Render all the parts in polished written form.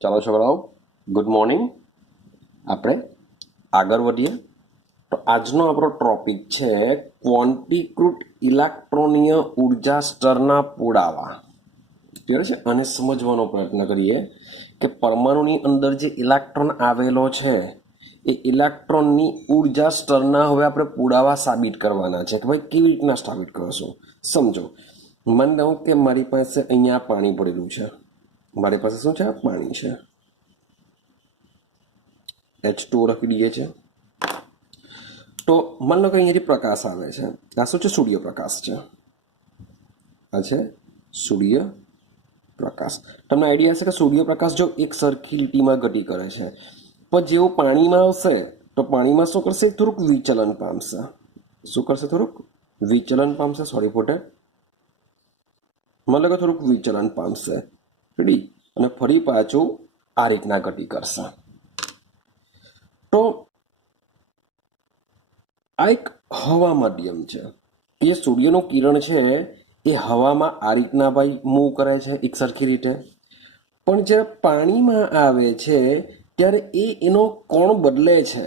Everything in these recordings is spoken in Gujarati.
ચાલો છોકરાઓ, ગુડ મોર્નિંગ. આપણે આગળ વધીએ. તો આજનો આપણો ટોપિક છે ક્વોન્ટીકૃત ઇલેક્ટ્રોનીય ઉર્જા સ્તરના પુરાવા. ક્લિયર છે? અને સમજવાનો પ્રયત્ન કરીએ કે પરમાણુની અંદર જે ઇલેક્ટ્રોન આવેલો છે એ ઇલેક્ટ્રોનની ઉર્જા સ્તરના હવે આપણે પુરાવા સાબિત કરવાના છે કે ભાઈ કેવી રીતના સાબિત કરશું. સમજો, માની લઉં કે મારી પાસે અહીંયા પાણી પડેલું છે. મારી પાસે શું છે? પાણી છે. H2O લખી દઈએ છે. તો માની લો કે અહીંયાથી પ્રકાશ આવે છે. આ શું છે? સૂર્યપ્રકાશ છે. આ છે સૂર્યપ્રકાશ. તમને આઈડિયા હશે કે સૂર્યપ્રકાશ જો એક સરખી લીટીમાં ગતિ કરે છે, પણ જેવું પાણીમાં આવશે તો પાણીમાં શું કરશે? થોડુંક વિચલન પામશે. શું કરશે? થોડુંક વિચલન પામશે. Sorry for that. માની લો કે થોડુંક વિચલન પામશે. રેડી? અને ફરી પાછું આ રીતના ગતિ કરશે. તો આ એક હવા માધ્યમ છે. એ સૂર્યનું કિરણ છે એ હવામાં આ રીતના ભાઈ મૂવ કરે છે એક સરખી રીતે. પણ જ્યારે પાણીમાં આવે છે ત્યારે એનો કોણ બદલે છે,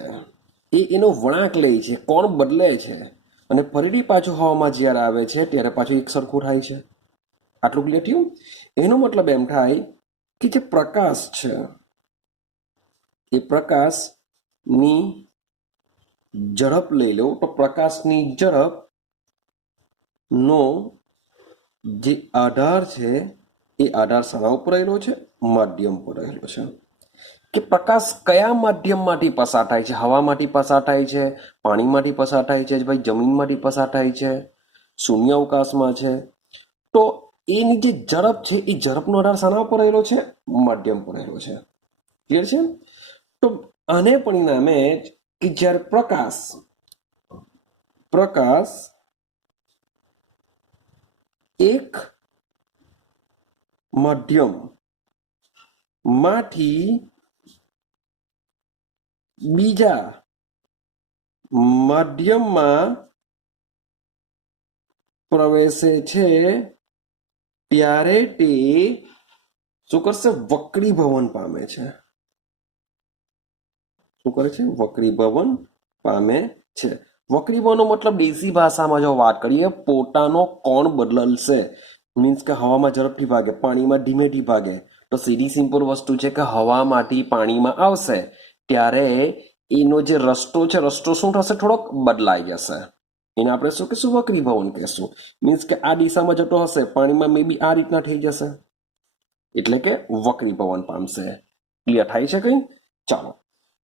એનો વળાંક લે છે, કોણ બદલે છે, અને ફરીથી પાછું હવામાં જ્યારે આવે છે ત્યારે પાછું એક સરખું થાય છે. આટલું ક્લિયર થયું? એનો મતલબ એમ થાય કે જે પ્રકાશ છે એ પ્રકાશની ઝડપ લઈ લો તો પ્રકાશની ઝડપ નો જે આધાર છે એ આધાર શાના ઉપર રહેલો છે? માધ્યમ પર રહેલો છે. કે પ્રકાશ કયા માધ્યમમાંથી પસાર થાય છે? હવામાંથી પસાર થાય છે, પાણીમાંથી પસાર થાય છે, ભાઈ જમીનમાંથી પસાર થાય છે, શૂન્ય અવકાશમાં છે. તો એની જે ઝડપ છે એ ઝડપનો આધાર શાના ઉપર રહેલો છે? માધ્યમ પર રહેલો છે. ક્લિયર છે? તો આને પરિણામે કે જ્યારે પ્રકાશ એક માધ્યમ માંથી બીજા માધ્યમમાં પ્રવેશે છે ત્યારે તે શું કરશે? વક્રીભવન પામે છે. શું કરે છે? વક્રીભવન પામે છે. વક્રીભવનનો મતલબ દેશી ભાષામાં જો વાત કરીએ, પોતાનો કોણ બદલશે. મીન્સ કે હવામાં ઝડપથી ભાગે, પાણીમાં ધીમેથી ભાગે. તો સીધી સિમ્પલ વસ્તુ છે કે હવામાંથી પાણીમાં આવશે ત્યારે એનો જે રસ્તો છે, રસ્તો શું થશે? થોડોક બદલાઈ જશે. એને આપણે શું કહીશું? વક્રીભવન કહીશું. મીન્સ કે આ દિશામાં જતો હશે, પાણીમાં મે બી આ રીતના થઈ જશે, એટલે કે વક્રીભવન પામશે. ક્લિયર થાય છે કઈ? ચાલો.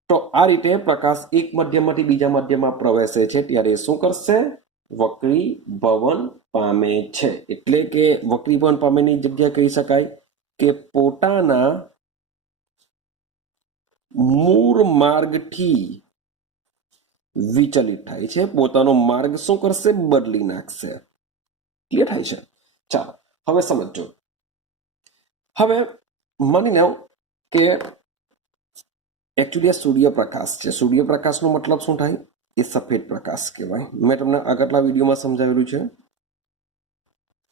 તો આ રીતે પ્રકાશ એક માધ્યમમાંથી બીજા માધ્યમમાં પ્રવેશે છે ત્યારે શું કરશે? વક્રીભવન પામે છે. એટલે કે વક્રીભવન પામેની જગ્યા કહી શકાય કે પોતાના મૂળ માર્ગથી વિચલિત થાય છે. પોતાનો માર્ગ શું કરશે? બદલી નાખશે. ક્લિયર થાય છે? ચાલો હવે સમજો. હવે માની લો કે એકચ્યુઅલી આ સૂર્યપ્રકાશ છે. સૂર્યપ્રકાશનો મતલબ શું થાય? એ સફેદ પ્રકાશ કહેવાય. મેં તમને આગળના વિડીયોમાં સમજાવેલું છે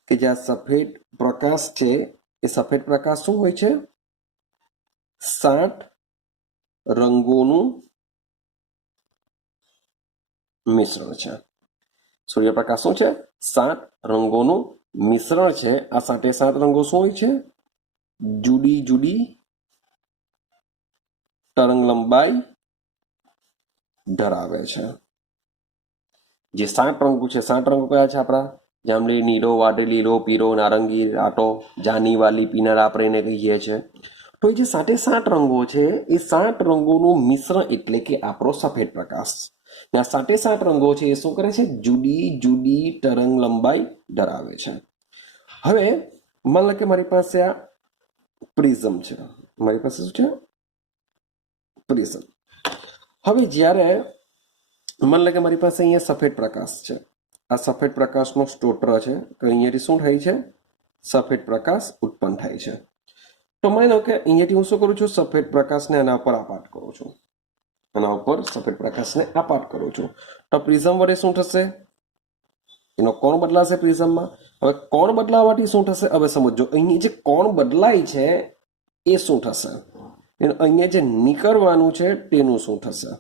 કે જે આ સફેદ પ્રકાશ છે એ સફેદ પ્રકાશ શું હોય છે? 7 રંગોનું મિશ્રણ છે. સૂર્યપ્રકાશ શું છે? 7 રંગોનું મિશ્રણ છે. આ 7 રંગો શું હોય છે? જુદી જુદી તરંગ લંબાઈ ધરાવે છે. જે 7 રંગો છે, 7 રંગો કયા છે આપણા? જાંબલી, નીલો, વાદળી, લીલો, પીળો, નારંગી, રાતો, જાની, વાલી, પીનાર આપણે એને કહીએ છીએ. તો એ જે 7 રંગો છે એ 7 રંગોનું મિશ્રણ એટલે કે આપણો સફેદ પ્રકાશ. આ 7 રંગો છે એ શું કરે છે? જુદી જુદી તરંગ લંબાઈ ધરાવે છે. હવે માન લો કે મારી પાસે આ પ્રિઝમ છે. મારી પાસે શું છે? પ્રિઝમ. હવે જ્યારે માન લો કે મારી પાસે અહીંયા સફેદ પ્રકાશ છે. આ સફેદ પ્રકાશનો સ્ત્રોત છે. તો અહીંયાથી શું થાય છે? સફેદ પ્રકાશ ઉત્પન્ન થાય છે. તો માની લો કે અહીંયાથી હું શું કરું છું? સફેદ પ્રકાશને આના ઉપર આપાત કરું છું. આના ઉપર સફેદ પ્રકાશને આપાત કરું છું. તો પ્રિઝમ વડે શું થશે? એનો કોણ બદલાશે પ્રિઝમમાં. હવે કોણ બદલાવાથી શું થશે? હવે સમજો, અહીં જે કોણ બદલાય છે એ શું થશે? અને અહીંયા જે નીકળવાનું છે તેનું શું થશે?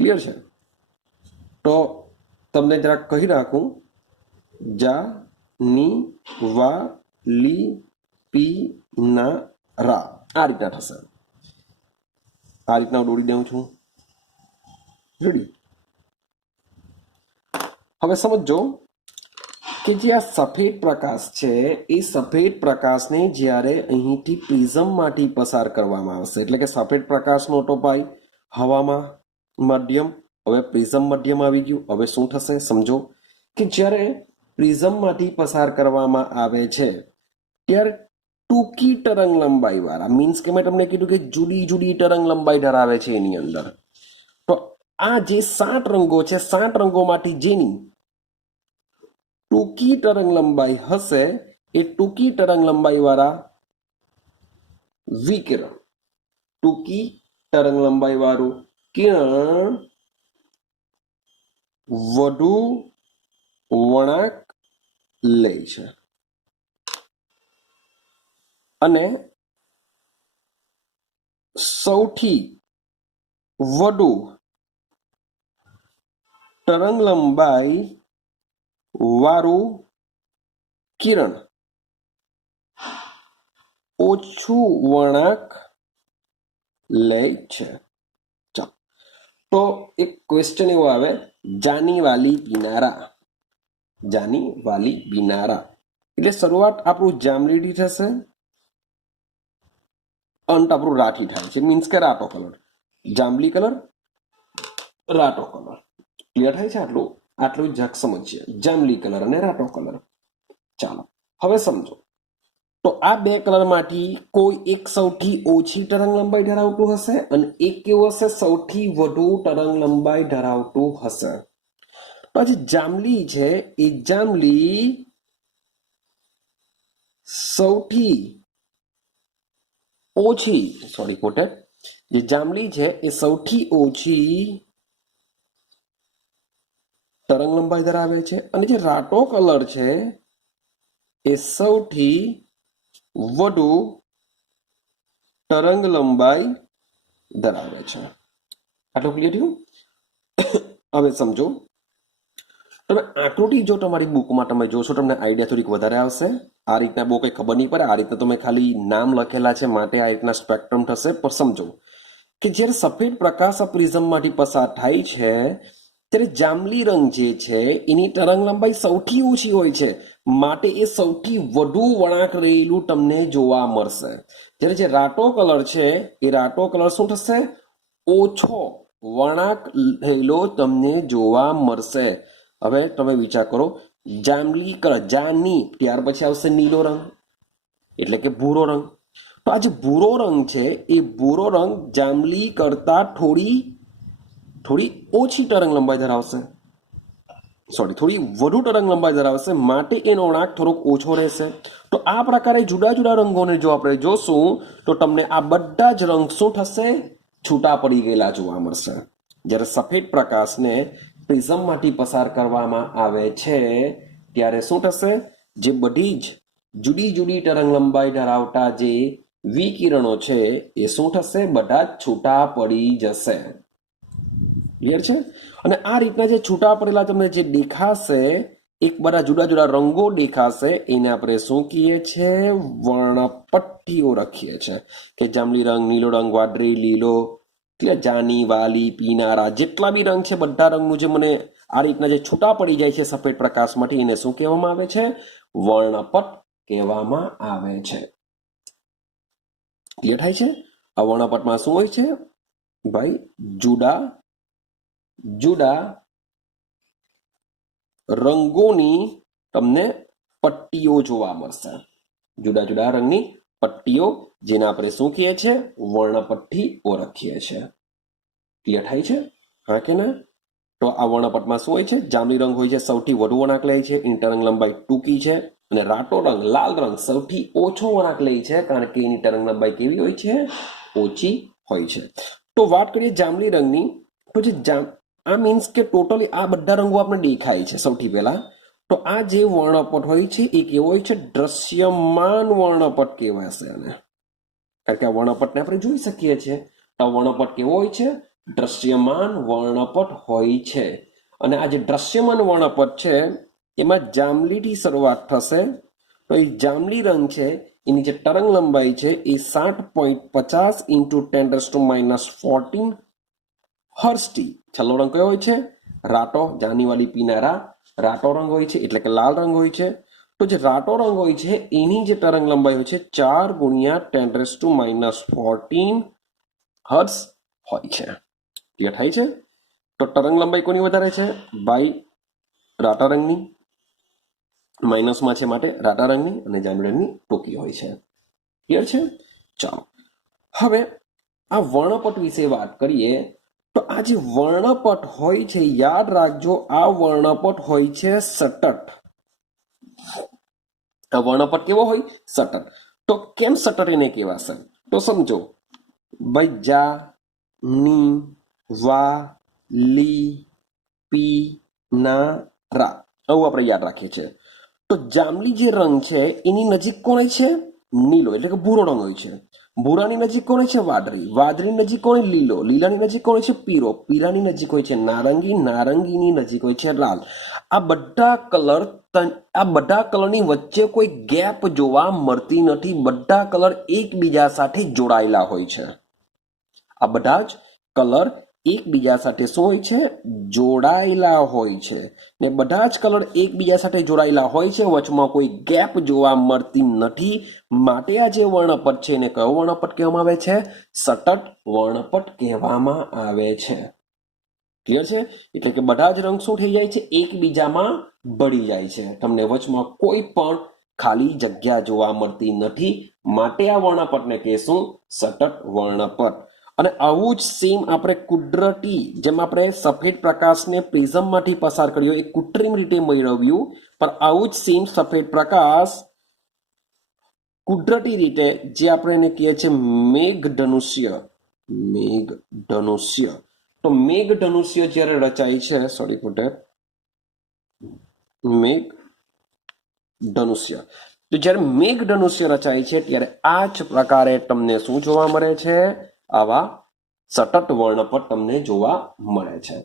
ક્લિયર છે? તો તમને જરાક કહી રાખું, જા ની વા લી પી ના રા, આ રીતના થશે. આ રીતના દોડી દઉં છું. રેડી? હવે સમજો કે જે આ સફેદ પ્રકાશ છે એ સફેદ પ્રકાશને જ્યારે અહીંથી પ્રિઝમમાંથી પસાર કરવામાં આવશે, એટલે કે સફેદ પ્રકાશનો ટોપાઈ હવામાં મધ્યમ, હવે પ્રિઝમ મધ્યમ આવી ગયું. હવે શું થશે સમજો કે જ્યારે પ્રિઝમમાંથી પસાર કરવામાં આવે છે ત્યારે ટૂંકી તરંગ લંબાઈ વાળા, મીન્સ કે મેં તમને કીધું કે જુદી જુદી તરંગ લંબાઈ ધરાવે છે એની અંદર, તો આ જે 7 રંગો છે, 7 રંગોમાંથી જેની ટૂંકી તરંગ લંબાઈ હશે એ ટૂંકી તરંગ લંબાઈ વાળા વિકિરણ, ટૂંકી તરંગ લંબાઈ વાળું કિરણ વધુ વળાંક લે છે. અને સૌથી વધુ તરંગ લંબાઈ વાળું કિરણ ઓછું વળાંક લે છે. ચાલો, તો એક ક્વેશ્ચન એવો આવે, જાની વાલી કિનારા. જાની વાલી કિનારા એટલે શરૂઆત આપણું જાંબલીથી થશે, અંત આપણું રાઠી થાય છે, મીન્સ કે રાતો કલર. જાંબલી કલર, રાતો કલર. ક્લિયર થાય છે? આટલું જ સમજીએ, જાંબલી કલર અને રાતો કલર. ચાલો હવે સમજો, તો આ બે કલરમાંથી કોઈ એક સૌથી ઓછી તરંગ લંબાઈ ધરાવતું હશે અને એક કેવું હશે, સૌથી વધુ તરંગ લંબાઈ ધરાવતું હશે. તો જે જાંબલી છે એ જાંબલી સૌથી ઓછી, સોરી કોટેડ, જે જાંબલી છે એ સૌથી ઓછી તરંગ લંબાઈ ધરાવે છે અને જે રાતો કલર છે એ સૌથી વધુ તરંગ લંબાઈ ધરાવે છે. આટલું ક્લિયર થયું? હવે સમજો, તમે આકૃતિ જો તમારી બુકમાં તમે જોશો તમને આઈડિયા થોડીક વધારે આવશે. આ રીતના બહુ કંઈ ખબર નહીં પડે, આ રીતના તમે ખાલી નામ લખેલા છે માટે આ રીતના સ્પેક્ટ્રમ થશે. પણ સમજો કે જ્યારે સફેદ પ્રકાશ પ્રિઝમમાંથી પસાર થાય છે ત્યારે જાંબલી રંગ જે છે એની તરંગ લંબાઈ સૌથી ઓછી હોય છે, માટે એ સૌથી વધુ વળાંક રહેલું તમને જોવા મળશે. જ્યારે જે રાતો કલર છે એ રાતો કલર શું થશે, ઓછો વળાંક રહેલો તમને જોવા મળશે. હવે તમે વિચાર કરો, જાંબલી કલર, જાની, ત્યાર પછી આવશે નીલો રંગ એટલે કે ભૂરો રંગ. તો આ જે ભૂરો રંગ છે એ ભૂરો રંગ જાંબલી કરતા થોડી ઓછી તરંગ લંબાઈ ધરાવશે, થોડી વધુ તરંગ લંબાઈ ધરાવશે, માટે એનો વળાંક થોડોક ઓછો રહેશે. તો આ પ્રકારે જુદા જુદા રંગોને જો આપણે જોશું તો તમને આ બધા જ રંગ શું થશે, છૂટા પડી ગયેલા જોવા મળશે. જ્યારે સફેદ પ્રકાશને પ્રિઝમમાંથી પસાર કરવામાં આવે છે ત્યારે શું થશે, જે બધી જ જુદી જુદી તરંગ લંબાઈ ધરાવતા જે વિકિરણો છે એ શું થશે, બધા જ છૂટા પડી જશે. ક્લિયર છે? અને આ રીતના જે છૂટા પડેલા તમને જે દેખાશે, એક બધા જુદા જુદા રંગો દેખાશે, એને આપણે શું કહીએ છીએ, વર્ણપટ્ટીઓ રાખીએ છીએ. કે જાંબલી રંગ, નીલો રંગ, વાદળી, લીલો, જાની, વાલી, પીનારા, જેટલા બી રંગ છે બધા રંગનું જે મને આ રીતના જે છૂટા પડી જાય છે સફેદ પ્રકાશમાંથી, એને શું કહેવામાં આવે છે, વર્ણપટ કહેવામાં આવે છે. ક્લિયર થાય છે? આ વર્ણપટમાં શું હોય છે ભાઈ, જુદા જુદા રંગોની તમને પટ્ટીઓ જોવા મળશે, જુદા જુદા રંગની પટ્ટીઓ, જેને આપણે શું કહીએ છીએ, વર્ણપટ્ટી ઓળખીએ છીએ. ક્લિયર થાય છે? હા કે ના? તો આ વર્ણપટમાં શું હોય છે, જાંબલી રંગ હોય છે સૌથી વધુ વળાંક લે છે, એની તરંગ લંબાઈ ટૂંકી છે, અને રાતો રંગ, લાલ રંગ સૌથી ઓછો વળાંક લે છે, કારણ કે એની તરંગ લંબાઈ કેવી હોય છે, ઓછી હોય છે. તો વાત કરીએ જાંબલી રંગની, તો જે આ મીન્સ કે ટોટલી આ બધા રંગો આપણે દેખાય છે. સૌથી પહેલા તો આ જે વર્ણપટ હોય છે એ કેવો હોય છે, દ્રશ્યમાન વર્ણપટ કહેવાશે. અને કારણ કે આ વર્ણપટને આપણે જોઈ શકીએ છીએ. તો આ વર્ણપટ કેવો હોય છે? દ્રશ્યમાન વર્ણપટ હોય છે. અને આ જે દ્રશ્યમાન વર્ણપટ છે એમાં જાંબલીથી શરૂઆત થશે. તો એ જાંબલી રંગ છે એની જે તરંગ લંબાઈ છે એ 60.50 × 10⁻14 હર્ષથી. છેલ્લો રંગ કયો હોય છે? રાટો, જાનીવાલી પીનારા રાટો રંગ હોય છે, એટલે કે લાલ રંગ હોય છે. તો જે રાટો રંગ હોય છે એની જે તરંગ લંબાઈ હોય છે 4 × 10⁻14 હર્ટ્ઝ હોય છે. ક્લિયર થાય છે? તો તરંગ લંબાઈ કોની વધારે છે? ભાઈ રાટા રંગની, માઇનસમાં છે માટે રાટા રંગની, અને જાંબલી રંગની ટૂંકી હોય છે. ક્લિયર છે? ચાલો હવે આ વર્ણપટ વિશે વાત કરીએ. તો આ જે વર્ણપટ હોય છે, યાદ રાખજો, આ વર્ણપટ હોય છે સતત. આ વર્ણપટ કેવો હોય? સતત. તો કેમ સતત એને કહેવાશે? તો સમજો, ભાઈ જા, ની, વા, લી, પી, ના, રા, આવું આપણે યાદ રાખીએ છીએ. તો જાંબલી જે રંગ છે એની નજીક કોણ છે? નીલો, એટલે કે ભૂરો રંગ હોય છે. ભૂરાની નજીક કોણ છે? વાદળી. વાદળીની નજીક કોણ? લીલો. લીલાની નજીક કોણ છે? પીળો. પીળાની નજીક હોય છે નારંગી. નારંગીની નજીક હોય છે લાલ. આ બધા કલરની વચ્ચે કોઈ ગેપ જોવા મળતી નથી. બધા કલર એકબીજા સાથે જોડાયેલા હોય છે. આ બધા જ કલર એકબીજા સાથે શું હોય છે? જોડાયેલા હોય છે. ને બધા જ કલર એકબીજા સાથે જોડાયેલા હોય છે, વચમાં કોઈ ગેપ જોવા મળતી નથી. માટે આ જે વર્ણપટ છે એને કયો વર્ણપટ કહેવામાં આવે છે? સતત વર્ણપટ કહેવામાં આવે છે. ક્લિયર છે? એટલે કે બધા જ રંગ શું થઈ જાય છે? એકબીજામાં ભળી જાય છે. તમને વચમાં કોઈ પણ ખાલી જગ્યા જોવા મળતી નથી. માટે આ વર્ણપટને કહેશું સતત વર્ણપટ. અને આવું જ સેમ આપણે કુદરતી, જેમ આપણે સફેદ પ્રકાશને પ્રિઝમમાંથી પસાર કર્યો એ કૃત્રિમ રીતે મેળવ્યું, પણ આવું જ સેમ સફેદ પ્રકાશ કુદરતી રીતે જે આપણે એને કહીએ છીએ મેઘધનુષ્ય. મેઘધનુષ્ય. તો મેઘધનુષ્ય જ્યારે રચાય છે, સોરી ફોર ધેટ, મેઘધનુષ્ય. તો જ્યારે મેઘધનુષ્ય રચાય છે ત્યારે આ જ પ્રકારે તમને શું જોવા મળે છે? આવા સતત વર્ણપટ તમને જોવા મળે છે.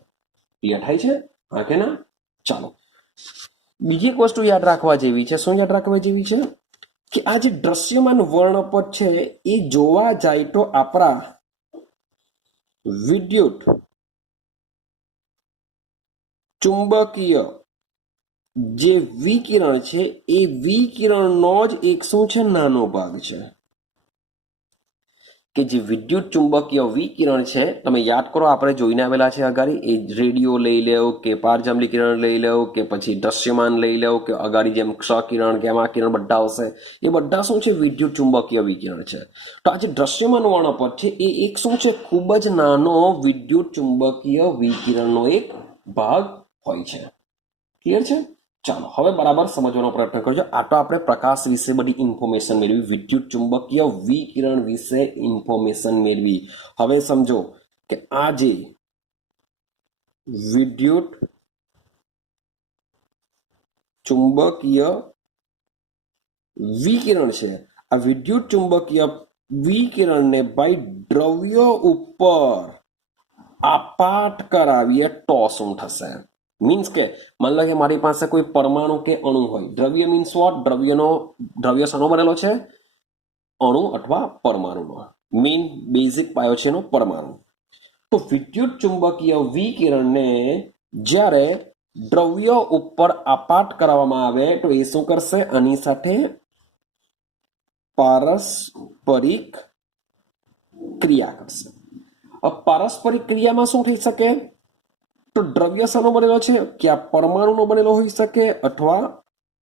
ક્લિયર થાય છે? હા કે ના? ચાલો બીજી એક વસ્તુ યાદ રાખવા જેવી છે. શું યાદ રાખવા જેવી છે? કે આ જે દ્રશ્યમાન વર્ણપટ છે એ જોવા જાય તો આપણા વિદ્યુત ચુંબકીય જે વિકિરણ છે એ વિકિરણનો જ એક શું છે? નાનો ભાગ છે. કે જે વિદ્યુત ચુંબકીય વિકિરણ છે, તમે યાદ કરો આપણે જોઈને આવેલા છે અગાડી, એ રેડિયો લઈ લેવો કે પારજાંબલી કિરણ લઈ લેવો કે પછી દ્રશ્યમાન લઈ લેવો કે અગાડી જેમ ક્ષ કિરણ ગેમા કિરણ બધા આવશે, એ બધા શું છે? વિદ્યુત ચુંબકીય વિકિરણ છે. તો આ જે દ્રશ્યમાન વર્ણપટ છે એ એક શું છે? ખૂબ જ નાનો વિદ્યુત ચુંબકીય વિકિરણનો એક ભાગ હોય છે. ક્લિયર છે? ચાલો હવે બરાબર સમજવાનો પ્રયત્ન કરજો. આ તો આપણે પ્રકાશ વિશે બધી ઇન્ફોર્મેશન મેળવી, વિદ્યુત ચુંબકીય વિકિરણ વિશે ઇન્ફોર્મેશન મેળવી. હવે સમજો કે આ જે વિદ્યુત ચુંબકીય વિકિરણ છે, આ વિદ્યુત ચુંબકીય વિકિરણને ભાઈ દ્રવ્યો ઉપર આપાત કરાવીએ તો શું થશે? મીન્સ કે માની લો કે મારી પાસે કોઈ પરમાણુ કે અણુ હોય. દ્રવ્ય મીન્સ વોટ? દ્રવ્ય શાનો બનેલો છે? અણુ અથવા પરમાણુનો. મેઇન બેઝિક પાયો છે એનો પરમાણુ. તો વિદ્યુત ચુંબકીય વિકિરણને જ્યારે દ્રવ્ય ઉપર આપાત કરવામાં આવે તો એ શું કરશે? આની સાથે પારસ્પરિક ક્રિયા કરશે. પારસ્પરિક ક્રિયામાં શું થઈ શકે? તો દ્રવ્ય શાનો બનેલો છે? કે આ પરમાણુનો બનેલો હોઈ શકે અથવા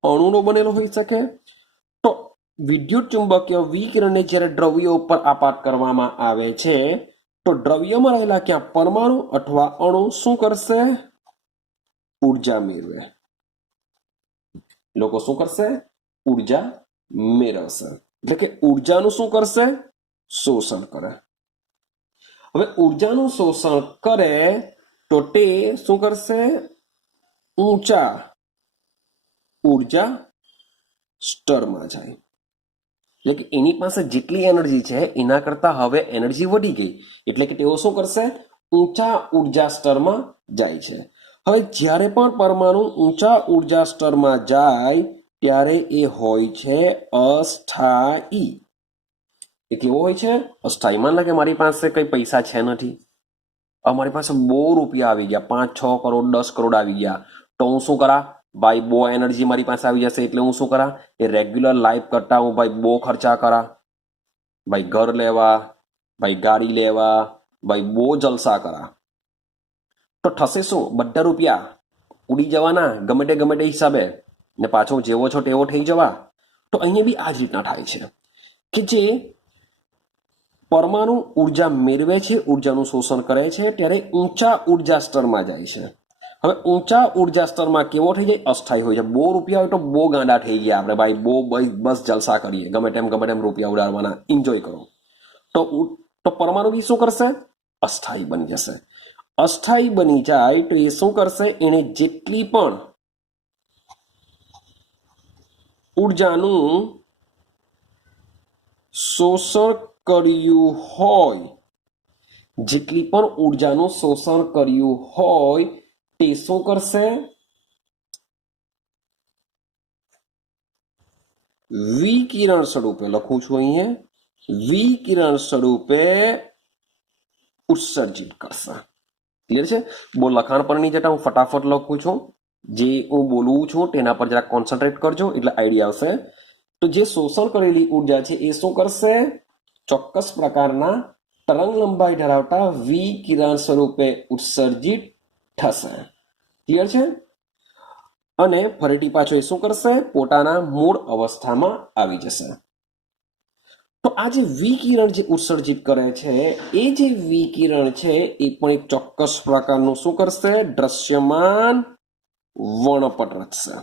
અણુનો બનેલો હોઈ શકે. તો વિદ્યુત ચુંબકીય વિકિરણને જ્યારે દ્રવ્ય ઉપર આપાત કરવામાં આવે છે તો દ્રવ્યમાં રહેલા ક્યાં પરમાણુ અથવા અણુ શું કરશે? ઉર્જા મેળવે. લોકો શું કરશે? ઉર્જા મેળવશે. એટલે કે ઉર્જાનું શું કરશે? શોષણ કરે. હવે ઉર્જાનું શોષણ કરે તો તે શું કરશે? ઊંચા ઉર્જા સ્તરમાં જાય. એટલે કે એની પાસે જેટલી એનર્જી છે એના કરતાં હવે એનર્જી વધી ગઈ, એટલે કે તેઓ શું કરશે? ઊંચા ઉર્જા સ્તરમાં જાય છે. હવે જ્યારે પણ પરમાણુ ઊંચા ઉર્જા સ્તરમાં જાય ત્યારે એ હોય છે અસ્થાયી. એ કેવો હોય છે? અસ્થાયી. માન લો કે મારી પાસે કઈ પૈસા છે નથી, અમારી પાસે બહુ રૂપિયા આવી ગયા, 5-6 કરોડ 10 કરોડ આવી ગયા, તો હું શું કરા ભાઈ? બહુ એનર્જી મારી પાસે આવી જશે એટલે હું શું કરા? એ રેગ્યુલર લાઈફ કરતા હું ભાઈ બહુ ખર્ચા કરા, ભાઈ ઘર લેવા, ભાઈ ગાડી લેવા, ભાઈ બહુ જલસા કરા. તો થશે શું? બધા રૂપિયા ઉડી જવાના ગમે તે હિસાબે, ને પાછો જેવો છો તેવો થઈ જવા. તો અહીંયા બી આ જ રીતના થાય છે કે જે પરમાણુ ઉર્જા મેળવે છે, ઉર્જાનું શોષણ કરે છે, ત્યારે ઊંચા ઉર્જા સ્તરમાં જાય છે. હવે ઊંચા ઉર્જા સ્તરમાં કેવો થઈ જાય? અસ્થાયી હોય છે. બહુ રૂપિયા હોય તો બહુ ગાંડા થઈ ગયા આપણે ભાઈ, બહુ બસ જલસા કરીએ, ગમે તેમ રૂપિયા ઉડાડવાના, એન્જોય કરો. તો પરમાણુ બી શું કરશે? અસ્થાયી બની જશે. અસ્થાયી બની જાય તો એ શું કરશે? એને જેટલી પણ ઉર્જાનું શોષણ કર્યું હોય, જેટલી પણ ઉર્જાનું શોષણ કર્યું હોય તે શું કરશે? વિકિરણ સ્વરૂપે લખું છું અહીંયા, વિકિરણ સ્વરૂપે ઉત્સર્જિત કરશે. ક્લિયર છે? બહુ લખાણ પર નહીં જતા, હું ફટાફટ લખું છું. જે હું બોલું છું તેના પર જરા કોન્સન્ટ્રેટ કરજો એટલે આઈડિયા આવશે. તો જે શોષણ કરેલી ઉર્જા છે એ શું કરશે? ચોક્કસ પ્રકારના તરંગ લંબાઈ ધરાવતા વિકિરણ સ્વરૂપે ઉત્સર્જિત થશે. ક્લિયર છે? અને ફરીથી પાછો એ શું કરશે? પોતાના મૂળ અવસ્થામાં આવી જશે. તો આ જે વિકિરણ જે ઉત્સર્જિત કરે છે એ જે વિકિરણ છે એ પણ એક ચોક્કસ પ્રકારનું શું કરશે? દ્રશ્યમાન વર્ણપટ રચશે.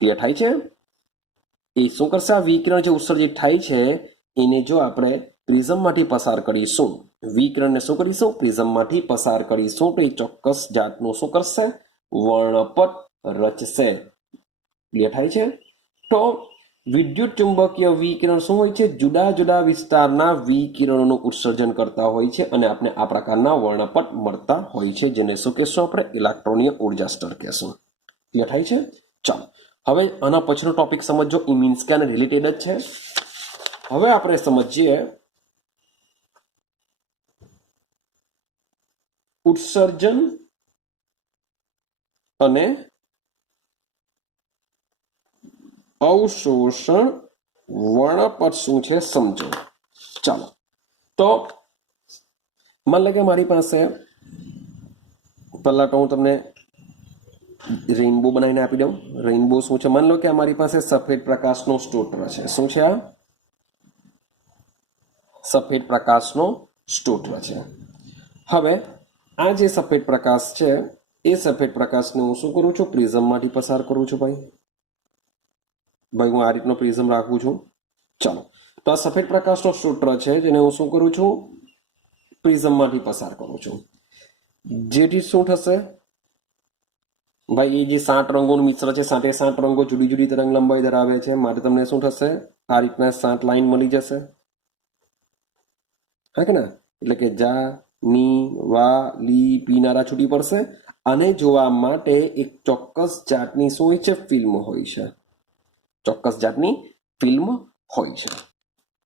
ક્લિયર થાય છે? એ શું કરશે? આ વિકિરણ જે ઉત્સર્જિત થાય છે એને જો આપણે પ્રિઝમમાંથી પસાર કરીશું, વિકિરણને શું કરીશું? પ્રિઝમમાંથી પસાર કરીશું તો એ ચોક્કસ જાતનું શું કરશે? વર્ણપટ રચશે. ક્લિયર થાય છે? તો વિદ્યુત ચુંબકીય વિકિરણ શું હોય છે? જુદા જુદા વિસ્તારના વિકિરણોનું ઉત્સર્જન કરતા હોય છે અને આપણે આ પ્રકારના વર્ણપટ મળતા હોય છે, જેને શું કહેશું આપણે? ઇલેક્ટ્રોનીય ઉર્જા સ્તર કહેશું. ક્લિયર થાય છે? ચાલો હવે આના પછીનો ટોપિક સમજો. એ મીન્સ કે આને રિલેટેડ જ છે. હવે આપણે સમજીએ ઉત્સર્જન અને અવશોષણ વર્ણપટ શું છે સમજો. ચાલો તો માન લો કે મારી પાસે, પહેલા તો હું તમને રેઇનબો બનાવીને આપી દઉં. રેઇનબો શું છે? માન લો કે અમારી પાસે સફેદ પ્રકાશનો સ્ત્રોત છે. શું છે આ? સફેદ પ્રકાશનો સ્ત્રોત છે. હવે આ જે સફેદ પ્રકાશ છે એ સફેદ પ્રકાશને હું શું કરું છું? પ્રિઝમમાંથી પસાર કરું છું ભાઈ હું આ રીતનો પ્રિઝમ રાખું છું. ચાલો તો આ સફેદ પ્રકાશનો સ્ત્રોત છે જેને હું શું કરું છું? પ્રિઝમમાંથી પસાર કરું છું. જેથી શું થશે ભાઈ? એ જે 7 રંગોનું મિશ્ર છે, 7 રંગો જુદી જુદી તરંગ લંબાઈ ધરાવે છે, માટે તમને શું થશે? આ રીતના 7 લાઈન મળી જશે. હા કે ના? એટલે કે જા, ની, વા, લી, પીનારા છૂટી પડશે. અને જોવા માટે એક ચોક્કસ જાતની શું હોય છે? ફિલ્મ હોય છે. ચોક્કસ જાતની ફિલ્મ હોય છે.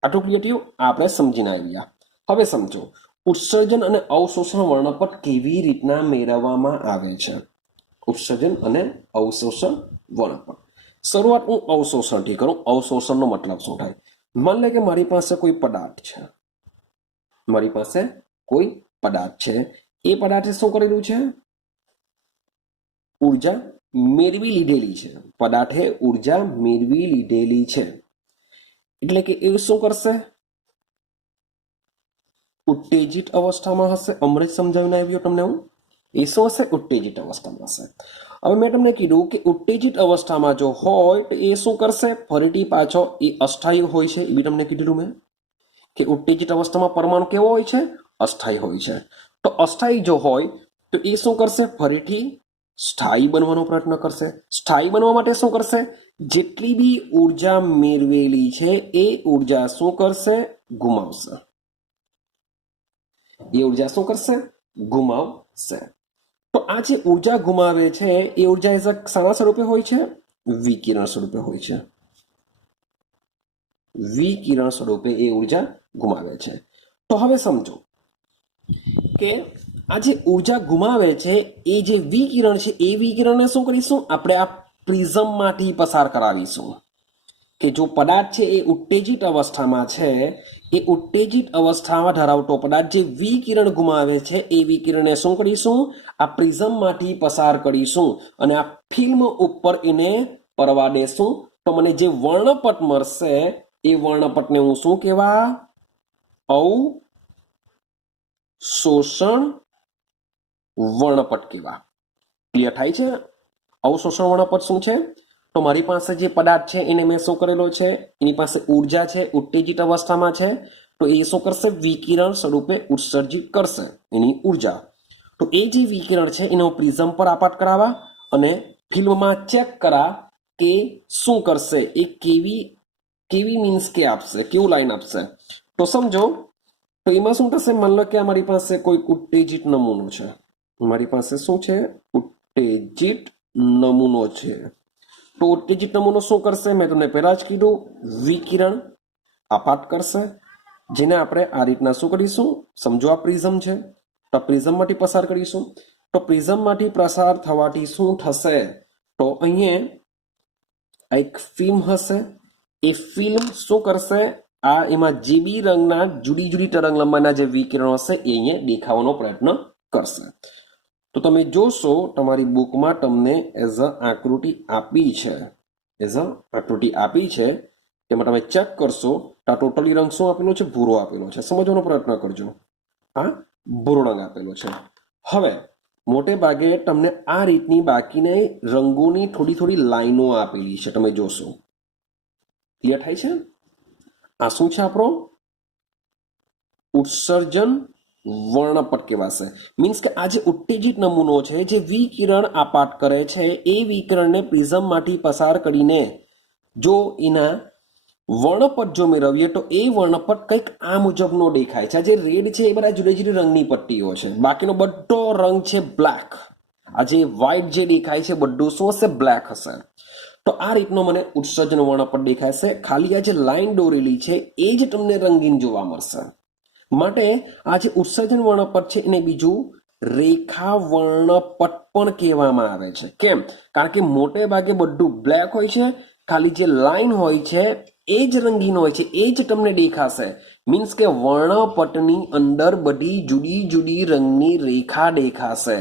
આટલું ક્લિયર થયું? આપણે સમજીને આવ્યા. હવે સમજો ઉત્સર્જન અને અવશોષણ વર્ણપટ કેવી રીતના મેળવવામાં આવે છે. ઉત્સર્જન અને અવશોષણ વર્ણપટ. શરૂઆત હું અવશોષણથી કરું. અવશોષણનો મતલબ શું થાય? માન લે કે મારી પાસે કોઈ પદાર્થ છે, મારી પાસે કોઈ પદાર્થ છે. એ પદાર્થે શું કરેલું છે? ઉર્જા મેળવી લીધેલી છે. પદાર્થે ઉર્જા મેળવી લીધેલી છે એટલે કે એ શું કરશે? ઉત્તેજિત અવસ્થામાં હશે. હમણાં જ સમજાવીને આવ્યો તમને હું. એ શું હશે? ઉત્તેજિત અવસ્થામાં હશે. હવે મેં તમને કીધું કે ઉત્તેજિત અવસ્થામાં જો હોય તો એ શું કરશે? ફરીથી પાછો એ અસ્થાયી હોય છે. એ બી તમને કીધેલું મેં કે ઉત્તેજિત અવસ્થામાં પરમાણુ કેવો હોય છે? અસ્થાયી હોય છે. તો અસ્થાયી જો હોય તો એ શું કરશે? ફરીથી સ્થાયી બનવાનો પ્રયત્ન કરશે. સ્થાયી બનવા માટે શું કરશે? જેટલી બી ઉર્જા મેળવેલી છે એ ઉર્જા શું કરશે? ગુમાવશે. એ ઉર્જા શું કરશે? ગુમાવશે. તો આ જે ઉર્જા ગુમાવે છે એ ઉર્જા શાના સ્વરૂપે હોય છે? વિકિરણ સ્વરૂપે હોય છે. વિકિરણ સ્વરૂપે એ ઉર્જા ગુમાવે છે. તો હવે સમજો કે આ જે ઉર્જા ગુમાવે છે એ જે વિકિરણ છે એ વિકિરણને શું કરીશું? આપણે આ પ્રિઝમમાંથી પસાર કરાવીશું. કે જો પદાર્થ છે એ ઉત્તેજિત અવસ્થામાં છે, એ ઉત્તેજિત અવસ્થામાં ધરાવતો પદાર્થ જે વિકિરણ ગુમાવે છે એ વિકિરણને શું કરીશું? આ પ્રિઝમમાંથી પસાર કરીશું અને આ ફિલ્મ ઉપર એને પરવા દેશું. તો મને જે વર્ણપટ મળશે એ વર્ણપટને હું શું કહેવા? અવશોષણ વર્ણપટ કહેવા. ક્લિયર થાય છે? અવશોષણ વર્ણપટ શું છે? તો મારી પાસે જે પદાર્થ છે એને મેં શું કરેલો છે? એની પાસે ઉર્જા છે, ઉત્તેજિત અવસ્થામાં છે, તો એ શું કરશે? વિકિરણ સ્વરૂપે ઉત્સર્જિત કરશે એની ઉર્જા. તો એ જે વિકિરણ છે એનો પ્રિઝમ પર આપાત કરાવવા અને ફિલ્મમાં ચેક કરા કે શું કરશે, એ કેવી મીન્સ કે આપશે, કેવું લાઈન આપશે. તો સમજો, તો એમાં શું થશે? માની લો કે મારી પાસે કોઈ ઉત્તેજિત નમૂનો છે. મારી પાસે શું છે? ઉત્તેજિત નમૂનો છે. તો ઉત્તેજિત નમૂનો શું કરશે? મેં તમને પહેલા જ કીધું, વિકિરણ આપાત કરશે, જેને આપણે આ રીતના શું કરીશું? સમજો આ પ્રિઝમ છે, તો પ્રિઝમમાંથી પસાર કરીશું. તો પ્રિઝમમાંથી પસાર થવાથી શું થશે? તો અહીંયા એક ફિલ્મ હશે. એ ફિલ્મ શું કરશે? આ એમાં જે બી રંગના જુદી જુદી તરંગ લંબાઈના જે વિકિરણો હશે એ અહીંયા દેખાવાનો પ્રયત્ન કરશે. તો તમે જોશો તમારી બુકમાં તમને એઝ અ આકૃતિ આપી છે, તેમાં તમે ચેક કરશો તો આ ટોટલી રંગ શું આપેલો છે? ભૂરો આપેલો છે. સમજવાનો પ્રયત્ન કરજો. આ ભૂરો રંગ આપેલો છે. હવે મોટે ભાગે તમને આ રીતની બાકીના રંગોની થોડી થોડી લાઈનો આપેલી છે, તમે જોશો. ક્લિયર થાય છે? આ શું છે? આપણો ઉત્સર્જન વર્ણપટ કહેવાશે. મીન્સ કે આ જે ઉત્તેજિત નમૂનો છે, જે વિકિરણ આપાત કરે છે, એ વિકિરણને પ્રિઝમમાંથી પસાર કરીને જો એના વર્ણપટ જો મેળવીએ તો એ વર્ણપટ કંઈક આ મુજબનો દેખાય છે. આ જે રેડ છે એ બધા જુદી જુદી રંગની પટ્ટીઓ છે, બાકીનો બધો રંગ છે બ્લેક. આ જે વ્હાઇટ જે દેખાય છે બધું શું હશે? બ્લેક હશે. તો આ રીતનો મને ઉત્સર્જન વર્ણપટ દેખાશે. ખાલી આ જે લાઈન દોરેલી છે એ જ તમને રંગીન જોવા મળશે. માટે આ જે ઉત્સર્જન વર્ણપટ છે એને બીજું રેખા વર્ણપટ પણ કહેવામાં આવે છે. કેમ? કારણ કે મોટે ભાગે બધું બ્લેક હોય છે, ખાલી જે લાઈન હોય છે એ જ રંગીન હોય છે, એ જ તમને દેખાશે. મીન્સ કે વર્ણપટની અંદર બધી જુદી જુદી રંગની રેખા દેખાશે.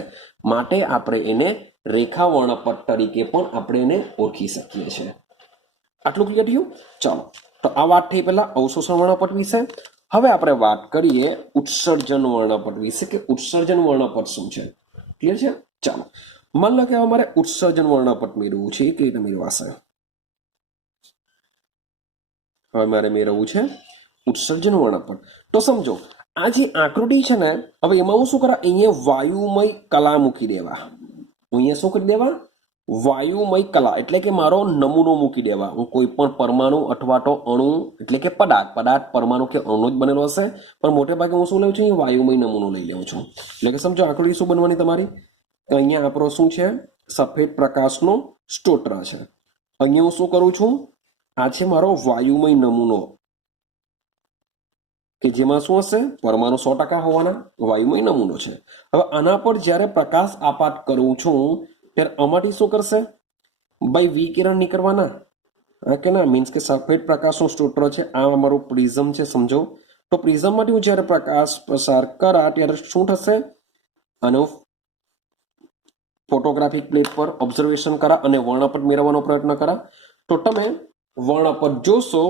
માટે આપણે એને રેખા વર્ણપટ તરીકે પણ આપણે એને ઓળખી શકીએ છીએ. આટલું ક્લિયર થયું? ચાલો, તો આ વાત થઈ પહેલા અવશોષણ વર્ણપટ વિશે. હવે આપણે વાત કરીએ ઉત્સર્જન વર્ણપટ વિશે, કે ઉત્સર્જન વર્ણપટ શું છે. ક્લિયર છે? ચાલો, માન લો કે હવે મારે ઉત્સર્જન વર્ણપટ મેળવવું છે. કેવી રીતે મેળવાશે? હવે મારે મેળવવું છે ઉત્સર્જન વર્ણપટ. તો સમજો આ જે આકૃતિ છે ને, હવે એમાં હું શું કરા? અહીંયા વાયુમય કલા મૂકી દેવા. અહીંયા શું કરી દેવા? વાયુમય કલા એટલે કે મારો નમૂનો મૂકી દેવા. હું કોઈ પણ પરમાણુ અથવા તો અણુ એટલે કે પદાર્થ પરમાણુ કે અણુ જ બનેલો હશે, પણ મોટે ભાગે હું શું લઉં છું? વાયુમય નમૂનો લઈ લઉં છું. એટલે કે સમજો આકૃતિ શું બનવાની તમારી? અહીંયા આપણો શું છે? સફેદ પ્રકાશનો સ્ત્રોત છે. અહીંયા હું શું કરું છું? આ છે મારો વાયુમય નમૂનો, કે જેમાં શું હશે? પરમાણુ 100% હોવાના વાયુમય નમૂનો છે. હવે આના પર જ્યારે પ્રકાશ આપાત કરું છું ત્યારે આમાંથી શું કરશે? ભાઈ વિકિરણ નીકળવાના, કે ના? મીન્સ કે સફેદ પ્રકાશનો સ્ત્રોત છે, આ અમારું પ્રિઝમ છે, સમજો. તો પ્રિઝમમાંથી હું જ્યારે પ્રકાશ પસાર કરા ત્યારે શું થશે? આનો ફોટોગ્રાફિક પ્લેટ પર ઓબ્ઝર્વેશન કરા અને વર્ણપટ મેળવવાનો પ્રયત્ન કરા. તો તમે વર્ણપટ જોશો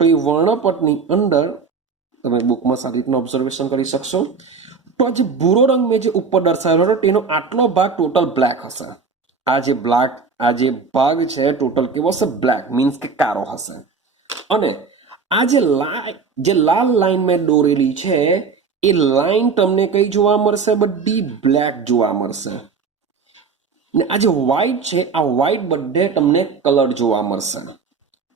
તો એ વર્ણપટની અંદર તમે બુકમાં સારી રીતના ઓબ્ઝર્વેશન કરી શકશો. તો આ જે ભૂરો રંગ મેં જે ઉપર દર્શાવેલો હતો તેનો આટલો ભાગ ટોટલ બ્લેક હશે. આ જે ભાગ છે ટોટલ કેવો હશે? બ્લેક, મીન્સ કે કાળો હશે. અને આ જે લાલ લાઈન મેં દોરેલી છે એ લાઈન તમને કઈ જોવા મળશે? બધી બ્લેક જોવા મળશે. ને આ જે વ્હાઈટ છે આ વ્હાઈટ બધે તમને કલર જોવા મળશે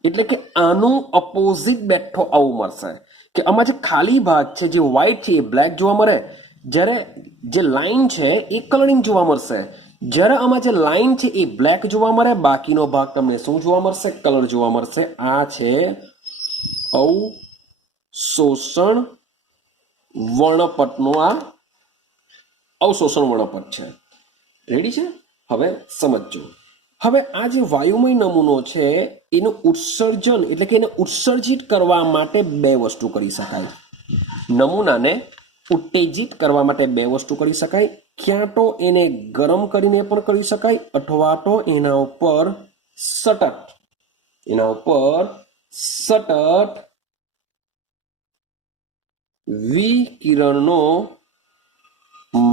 એટલે કે આનું અપોઝિટ બેઠો આવું મળશે કે આમાં જે ખાલી ભાગ છે જે વ્હાઈટ છે એ બ્લેક જોવા મળે જ્યારે જે લાઈન છે એ કલરિંગ જોવા મળશે જ્યારે આમાં જે લાઈન છે એ બ્લેક જોવા મળે બાકીનો ભાગ તમને શું જોવા મળશે કલર જોવા મળશે આ છે અવશોષણ વર્ણપટનો આ અવશોષણ વર્ણપટ છે રેડી છે હવે સમજો હવે આ જે વાયુમય નમૂનો છે એનું ઉત્સર્જન એટલે કે એને ઉત્સર્જિત કરવા માટે બે વસ્તુ કરી શકાય નમૂનાને ઉત્તેજિત કરવા માટે બે વસ્તુ કરી શકાય ક્યાં તો એને ગરમ કરીને પણ કરી શકાય અથવા તો એના ઉપર સતત વિકિરણનો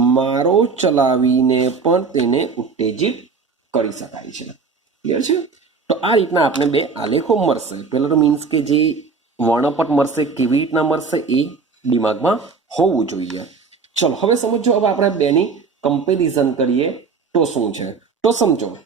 મારો ચલાવીને પણ તેને ઉત્તેજિત કરી શકાય છે ક્લિયર છે તો આ રીતના આપણે બે આલેખો મળશે પહેલા તો મીન્સ કે જે વર્ણપટ મળશે કેવી રીતના મળશે એ દિમાગમાં હોવું જોઈએ ચલો હવે સમજો હવે આપણે બેની કમ્પેરિઝન કરીએ તો શું છે તો સમજો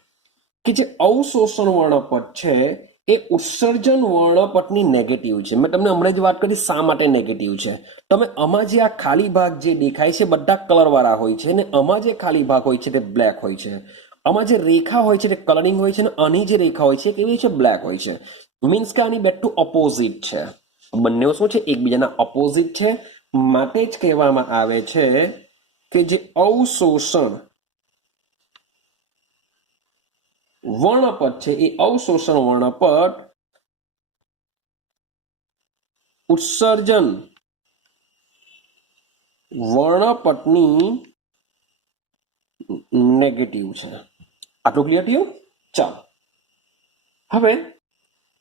કે જે અવશોષણ વર્ણપટ છે એ ઉત્સર્જન વર્ણપટની નેગેટિવ છે મેં તમને હમણાં જ વાત કરી શા માટે નેગેટિવ છે તમે આમાં જે આ ખાલી ભાગ જે દેખાય છે બધા કલરવાળા હોય છે ને આમાં જે ખાલી ભાગ હોય છે તે બ્લેક હોય છે આમાં જે રેખા હોય છે તે કલરિંગ હોય છે ને આની જે રેખા હોય છે કેવી છે બ્લેક હોય છે મીન્સ કે આની બેઠું ઓપોઝિટ છે બંને શું છે એકબીજાના ઓપોઝિટ છે માટે જ કહેવામાં આવે છે કે જે અવશોષણ વર્ણપટ છે એ અવશોષણ વર્ણપટ ઉત્સર્જન વર્ણપટની નેગેટિવ છે આટલું ક્લિયર થયું ચાલો હવે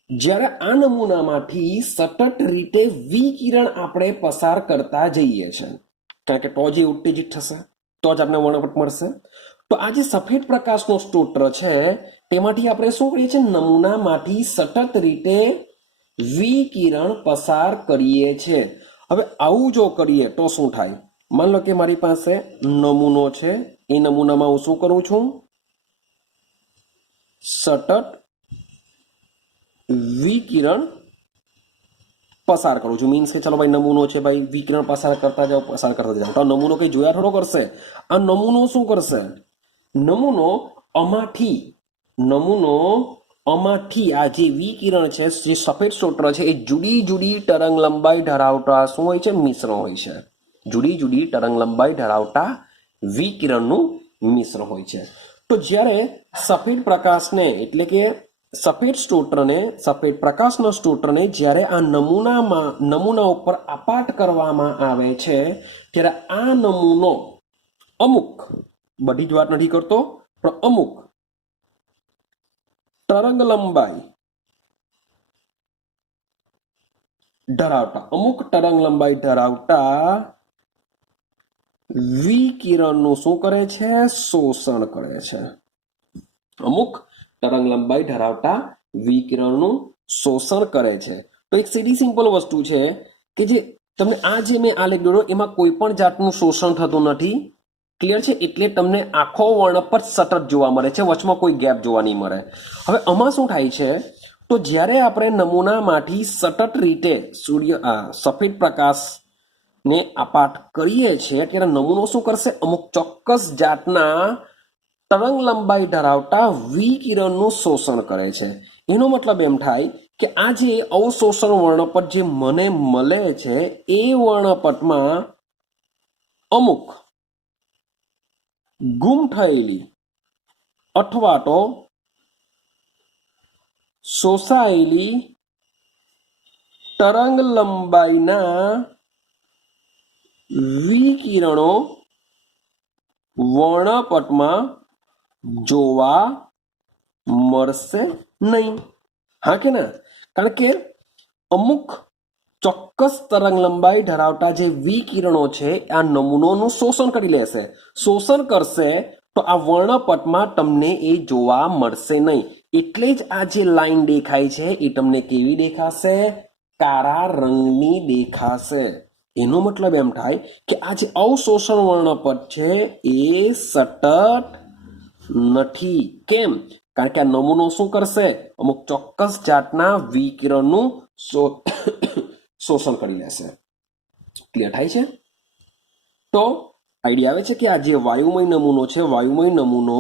જ્યારે આ નમૂનામાંથી સતત રીતે વિકિરણ આપણે પસાર કરતા જઈએ છીએ કારણ કે તો જે ઉત્તેજિત થશે તો જ આપણે વર્ણપટ મળશે તો આ જે સફેદ પ્રકાશનો સ્ત્રોત છે તેમાંથી આપણે શું કરીએ છીએ નમૂનામાંથી સતત રીતે વિકિરણ પસાર કરીએ છીએ હવે આવું જો કરીએ તો શું થાય માન લો કે મારી પાસે નમૂનો છે એ નમૂનામાં હું શું કરું છું સતત વિકિરણ પસાર કરું છું મીન્સ કે ચલો ભાઈ નમૂનો છે ભાઈ વિકિરણ પસાર કરતા જાઓ તો નમૂનો કઈ જોયા થોડો કરશે આ નમૂનો શું કરશે નમૂનો અમાથી આ જે વિકિરણ છે જે સફેદ સ્ત્રોત છે એ જુદી જુદી તરંગ લંબાઈ ધરાવતા શું હોય છે મિશ્ર હોય છે જુદી જુદી તરંગ લંબાઈ ધરાવતા વિકિરણનું મિશ્ર હોય છે તો જ્યારે સફેદ પ્રકાશને એટલે કે સફેદ પ્રકાશના સ્ત્રોતને જ્યારે આ નમૂના ઉપર આપાત કરવામાં આવે છે ત્યારે આ નમૂનો અમુક બધી જ વાત નથી કરતો પણ અમુક તરંગ લંબાઈ ધરાવતા વિકિરણનું શું કરે છે શોષણ કરે છે અમુક તરંગ લંબાઈ ધરાવતા વિકિરણનું શોષણ કરે છે તો એક સીધી સિમ્પલ વસ્તુ છે કે જે તમને આ જે મેં આલેખ દોર્યો એમાં કોઈ પણ જાતનું શોષણ થતું નથી ક્લિયર છે એટલે તમને આખો વર્ણપટ સતત જોવા મળે છે વચમાં કોઈ ગેપ જોવા નહીં મળે હવે આમાં શું થાય છે તો જ્યારે આપણે નમૂનામાંથી સતત રીતે સફેદ પ્રકાશને આપાત કરીએ છીએ ત્યારે નમૂનો શું કરશે અમુક ચોક્કસ જાતના તરંગ લંબાઈ ધરાવતા વિકિરણનું શોષણ કરે છે એનો મતલબ એમ થાય કે આ જે અવશોષણ વર્ણપટ જે મને મળે છે એ વર્ણપટમાં અમુક ગુમ થયેલી અથવા તો શોષાયેલી તરંગ લંબાઈના વિકિરણો વર્ણપટમાં જોવા મળશે નહીં હા કે ના કારણ કે અમુક ચોક્કસ તરંગ લંબાઈ ધરાવતા જે વિકિરણો છે આ નમૂનોનું શોષણ કરી લેશે શોષણ કરશે તો આ વર્ણપટમાં તમને એ જોવા મળશે નહીં એટલે જ આ જે લાઈન દેખાય છે એ તમને કેવી દેખાશે કાળા રંગની દેખાશે એનો મતલબ એમ થાય કે આ જે અવશોષણ વર્ણપટ છે એ સતત નથી. કેમ? કારણ કે આ નમૂનો શું કરશે? અમુક ચોક્કસ જાતના વિકિરણનું શોષણ કરી લેશે. ક્લિયર થાય છે? તો આઈડિયા આવે છે કે આ જે વાયુમય નમૂનો છે, વાયુમય નમૂનો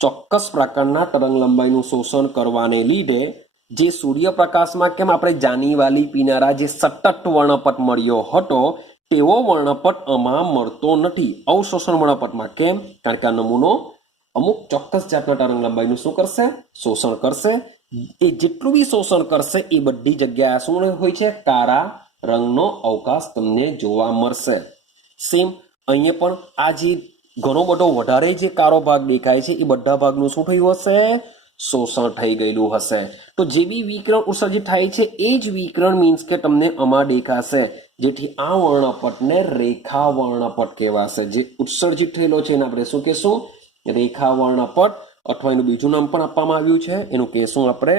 ચોક્કસ પ્રકારના તરંગ લંબાઈનું શોષણ કરવાને લીધે જે સૂર્યપ્રકાશમાં કેમ આપણે જાનીવાલી પીનારા જે સતત વર્ણપટ મળ્યો હતો તેવો વર્ણપટ આમાં મળતો નથી, અવશોષણ વર્ણપટમાં. કેમ? કારણ કે આ નમૂનો અમુક ચોક્કસ જાતના તરંગ લંબાઈનું શું કરશે? શોષણ કરશે. એ જેટલું બી શોષણ કરશે એ બધી જગ્યાએ શું હોય છે? કાળા રંગનો અવકાશ તમને જોવા મળશે. સેમ અહીંયા પણ આ જે ઘણો બધો વધારે જે કાળો ભાગ દેખાય છે એ બધા ભાગનું શું થયું હશે? શોષણ થઈ ગયેલું હશે. તો જે બી વિકિરણ ઉત્સર્જિત થાય છે એ જ વિકિરણ મીન્સ કે તમને આમાં દેખાશે, જેથી આ વર્ણપટને રેખા વર્ણપટ કહેવાશે. જે ઉત્સર્જિત થયેલો છે એને આપણે શું કહેશું? રેખા વર્ણપટ, અથવા એનું બીજું નામ પણ આપવામાં આવ્યું છે, એનું કહેશું આપણે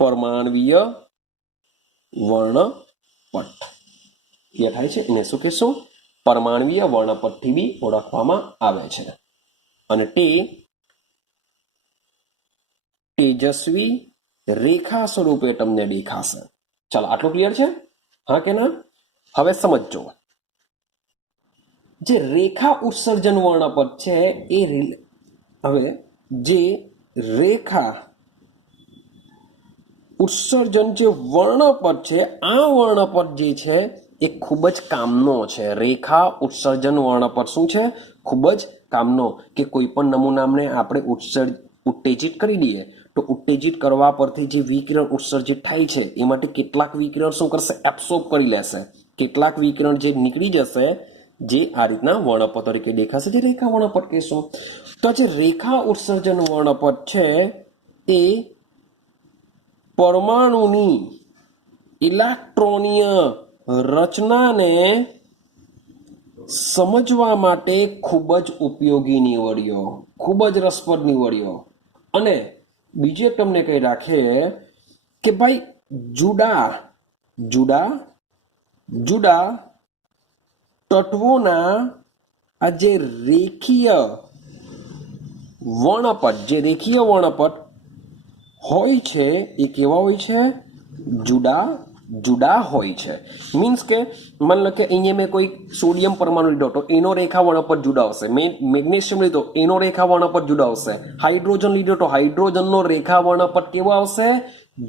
પરમાણ્વીય વર્ણપટ. ક્લિયર થાય છે? એને શું કહેશું? પરમાણ્વીય વર્ણપટથી બી ઓળખવામાં આવે છે. અને તે તેજસ્વી રેખા સ્વરૂપે તમને દેખાશે. ચાલો, આટલું ક્લિયર છે? હા કે ના? હવે સમજો, જે રેખા ઉત્સર્જન વર્ણપટ છે એ હવે જે રેખા ઉત્સર્જન જે વર્ણપટ છે, આ વર્ણપટ જે છે એ ખૂબ જ કામનો છે. રેખા ઉત્સર્જન વર્ણપટ શું છે? ખૂબ જ કામનો. કે કોઈ પણ નમૂનાને આપણે ઉત્તેજિત કરી દઈએ તો ઉત્તેજિત કરવા પરથી જે વિકિરણ ઉત્સર્જિત થાય છે એ માટે કેટલાક વિકિરણ શું કરશે? એબ્સોર્બ કરી લેશે. કેટલાક વિકિરણ જે નીકળી જશે, જે આ રીતના વર્ણપટ તરીકે દેખાશે, જે રેખા વર્ણપટ કહેશું. તો જે રેખા ઉત્સર્જન વર્ણપટ છે એ પરમાણુની ઇલેક્ટ્રોનીય રચનાને સમજવા માટે ખૂબ જ ઉપયોગી નીવડ્યો, ખૂબ જ રસપ્રદ નીવડ્યો. અને બીજે તમને કહી રાખીએ કે ભાઈ જુદા જુદા જુદા તત્વોના આ જે રેખીય વર્ણપટ, જે રેખીય વર્ણપટ હોય છે એ કેવા હોય છે? જુદા જુદા હોય છે. મીન્સ કે માની લો કે અહીંયા મેં કોઈ સોડિયમ પરમાણુ લીધો તો એનો રેખા વર્ણપટ જુદા આવશે. મેં મેગ્નેશિયમ લીધો એનો રેખા વર્ણપટ જુદો આવશે. હાઇડ્રોજન લીધો તો હાઇડ્રોજનનો રેખા વર્ણપટ કેવો આવશે?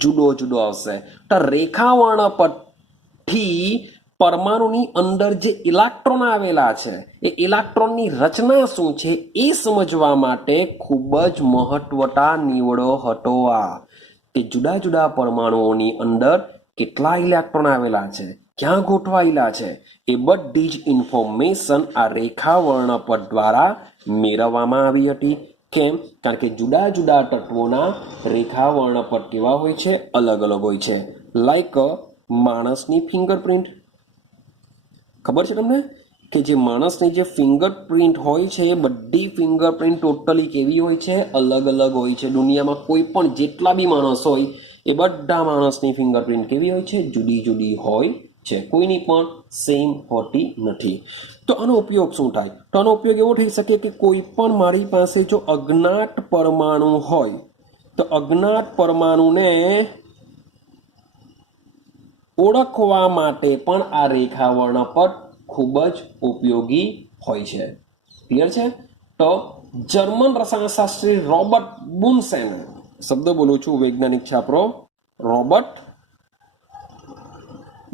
જુદો જુદો આવશે. તો રેખા વર્ણપટથી પરમાણુની અંદર જે ઇલેક્ટ્રોન આવેલા છે એ ઇલેક્ટ્રોનની રચના શું છે એ સમજવા માટે ખૂબ જ મહત્વતા નીવડો હતો આ. કે જુદા જુદા પરમાણુઓની અંદર કેટલા ઇલેક્ટ્રોન આવેલા છે, ક્યાં ગોઠવાયેલા છે, એ બધી જ ઇન્ફોર્મેશન આ રેખા વર્ણપટ દ્વારા મેળવવામાં આવી હતી. કેમ? કારણ કે જુદા જુદા તત્વોના રેખા વર્ણપટ કેવા હોય છે? અલગ અલગ હોય છે. લાઈક માણસની ફિંગરપ્રિન્ટ. ખબર છે તમને કે જે માણસની જે ફિંગરપ્રિન્ટ હોય છે એ બધી ફિંગરપ્રિન્ટ ટોટલી કેવી હોય છે? અલગ અલગ હોય છે. દુનિયામાં કોઈ પણ જેટલા બી માણસ હોય એ બધા માણસની ફિંગરપ્રિન્ટ કેવી હોય છે? જુદી જુદી હોય છે. કોઈની પણ સેમ હોતી નથી. તો આનો ઉપયોગ શું થાય? તો આનો ઉપયોગ એવો થઈ શકે કે કોઈ પણ મારી પાસે જો અજ્ઞાત પરમાણુ હોય તો અજ્ઞાત પરમાણુને ઓળખવા માટે પણ આ રેખા વર્ણપટ ખૂબ જ ઉપયોગી હોય છે. ક્લિયર છે? તો જર્મન રસાયણશાસ્ત્રી રોબર્ટ બુન્સેન, શબ્દ બોલું છું, વૈજ્ઞાનિક છે આપણો રોબર્ટ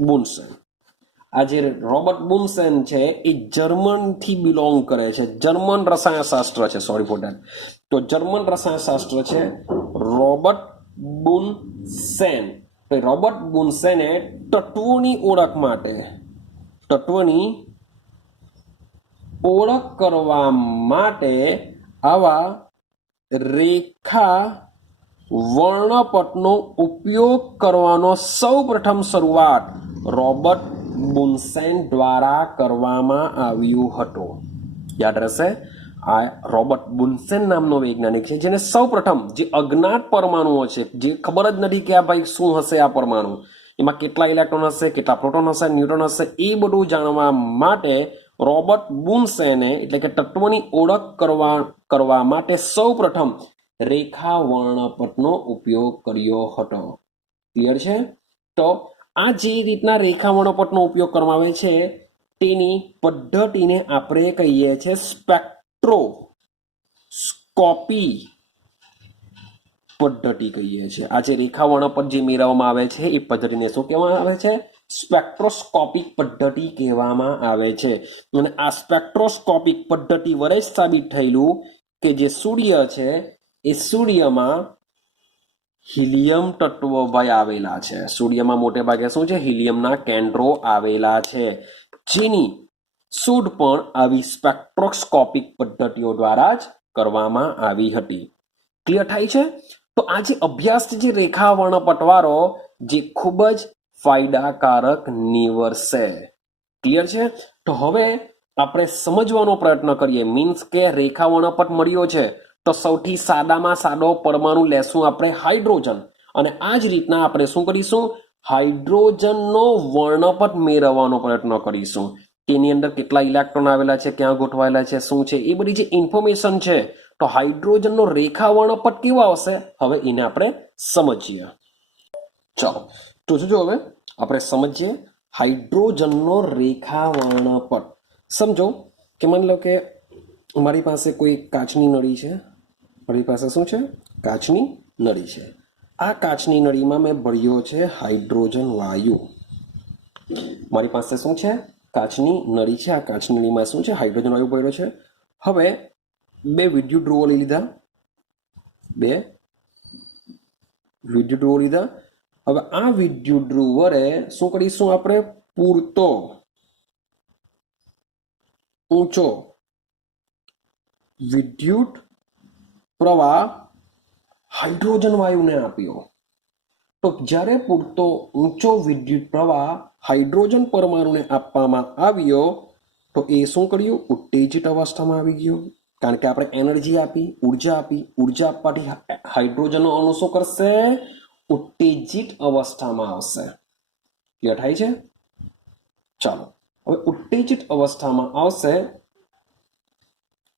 બુન્સેન. આ જે રોબર્ટ બુન્સેન છે એ જર્મનથી બિલોંગ કરે છે. જર્મન રસાયણશાસ્ત્ર છે, સોરી ફોર ધેટ. તો જર્મન રસાયણશાસ્ત્ર છે રોબર્ટ બુન્સેન. રોબર્ટ બુન્સેને તત્વોની ઓળખ માટે, તત્વની ઓળખ કરવા માટે આવા રેખા વર્ણપટનો ઉપયોગ કરવાનો સૌ પ્રથમ શરૂઆત રોબર્ટ બુન્સેન દ્વારા કરવામાં આવ્યું હતું. યાદ રહેશે, આ રોબર્ટ બુન્સેન નામનો વૈજ્ઞાનિક છે જેને સૌ પ્રથમ જે અજ્ઞાત પરમાણુઓ છે, જે ખબર જ નથી કે આ ભાઈ શું હશે, આ પરમાણુ એમાં કેટલા ઇલેક્ટ્રોન હશે, કેટલા પ્રોટોન હશે, ન્યુટ્રોન હશે, એ બધું જાણવા માટે રોબર્ટ બુન્સેને એટલે કે તત્વની ઓળખ કરવા માટે સૌપ્રથમ રેખા વર્ણપટનો ઉપયોગ કર્યો હતો. ક્લિયર છે? તો આ જે રીતના રેખા વર્ણપટનો ઉપયોગ કરવામાં આવે છે તેની પદ્ધતિને આપણે કહીએ છીએ સ્પેક્ટ્રોસ્કોપી પદ્ધતિ કહીએ છીએ. આ જે રેખા વર્ણપટ જે મેળવવામાં આવે છે એ પદ્ધતિને શું કહેવામાં આવે છે? સ્પેક્ટ્રોસ્કોપિક પદ્ધતિ કહેવામાં આવે છે. અને આ સ્પેક્ટ્રોસ્કોપિક પદ્ધતિ વડે જ સાબિત થયેલું કે જે સૂર્ય છે એ સૂર્યમાં હિલિયમ તત્વો ભાઈ આવેલા છે. સૂર્યમાં મોટે ભાગે શું છે? હિલિયમના કેન્દ્રો આવેલા છે, જેની શોધ પણ આવી સ્પેક્ટ્રોસ્કોપિક પદ્ધતિઓ દ્વારા જ કરવામાં આવી હતી. ક્લિયર થાય છે? તો આ જે અભ્યાસ જે રેખા વર્ણપટવાળો જે ખૂબ જ ફાયદાકારક નીવડશે. ક્લિયર છે? તો હવે આપણે સમજવાનો પ્રયત્ન કરીએ. મીન્સ કે રેખા વર્ણપટ મળ્યો છે તો સૌથી સાદામાં સાદો પરમાણુ લેશું આપણે હાઇડ્રોજન, અને આ જ રીતના આપણે શું કરીશું? હાઇડ્રોજનનો વર્ણપટ મેળવવાનો પ્રયત્ન કરીશું. તેની અંદર કેટલા ઇલેક્ટ્રોન આવેલા છે, ક્યાં ગોઠવાયેલા છે, શું છે, એ બધી જે ઇન્ફોર્મેશન છે. તો હાઇડ્રોજનનો રેખા વર્ણપટ કેવો આવશે? હવે એને આપણે સમજીએ. ચાલો તો જોજો, હવે આપણે સમજીએ હાઇડ્રોજનનો રેખા વર્ણપટ. સમજો કે માની લો કે મારી પાસે કોઈ કાચની નળી છે. મારી પાસે શું છે? કાચની નળી છે. આ કાચની નળીમાં મેં ભર્યો છે હાઇડ્રોજન વાયુ. મારી પાસે શું છે? કાચની નળી છે. આ કાચની નળીમાં શું છે? હાઇડ્રોજન વાયુ ભર્યો છે. હવે બે વિદ્યુત ધ્રુવો લઈ લીધા. બે વિદ્યુત ધ્રુવો લીધા. હવે આ વિદ્યુત ધ્રુવ વડે શું કરીશું આપણે? પૂરતો ઊંચો વિદ્યુત પ્રવાહ હાઇડ્રોજન વાયુને આપ્યો. તો જ્યારે પૂરતો ઊંચો વિદ્યુત પ્રવાહ હાઇડ્રોજન પરમાણુને આપવામાં આવ્યો તો એ શું કર્યું? ઉત્તેજિત અવસ્થામાં આવી ગયો. કારણ કે આપણે એનર્જી આપી, ઉર્જા આપી. ઉર્જા આપવાથી હાઇડ્રોજનનો અણુ શું કરશે? ઉત્તેજિત અવસ્થામાં આવશે. ક્લિયર થાય છે? ચાલો, હવે ઉત્તેજિત અવસ્થામાં આવશે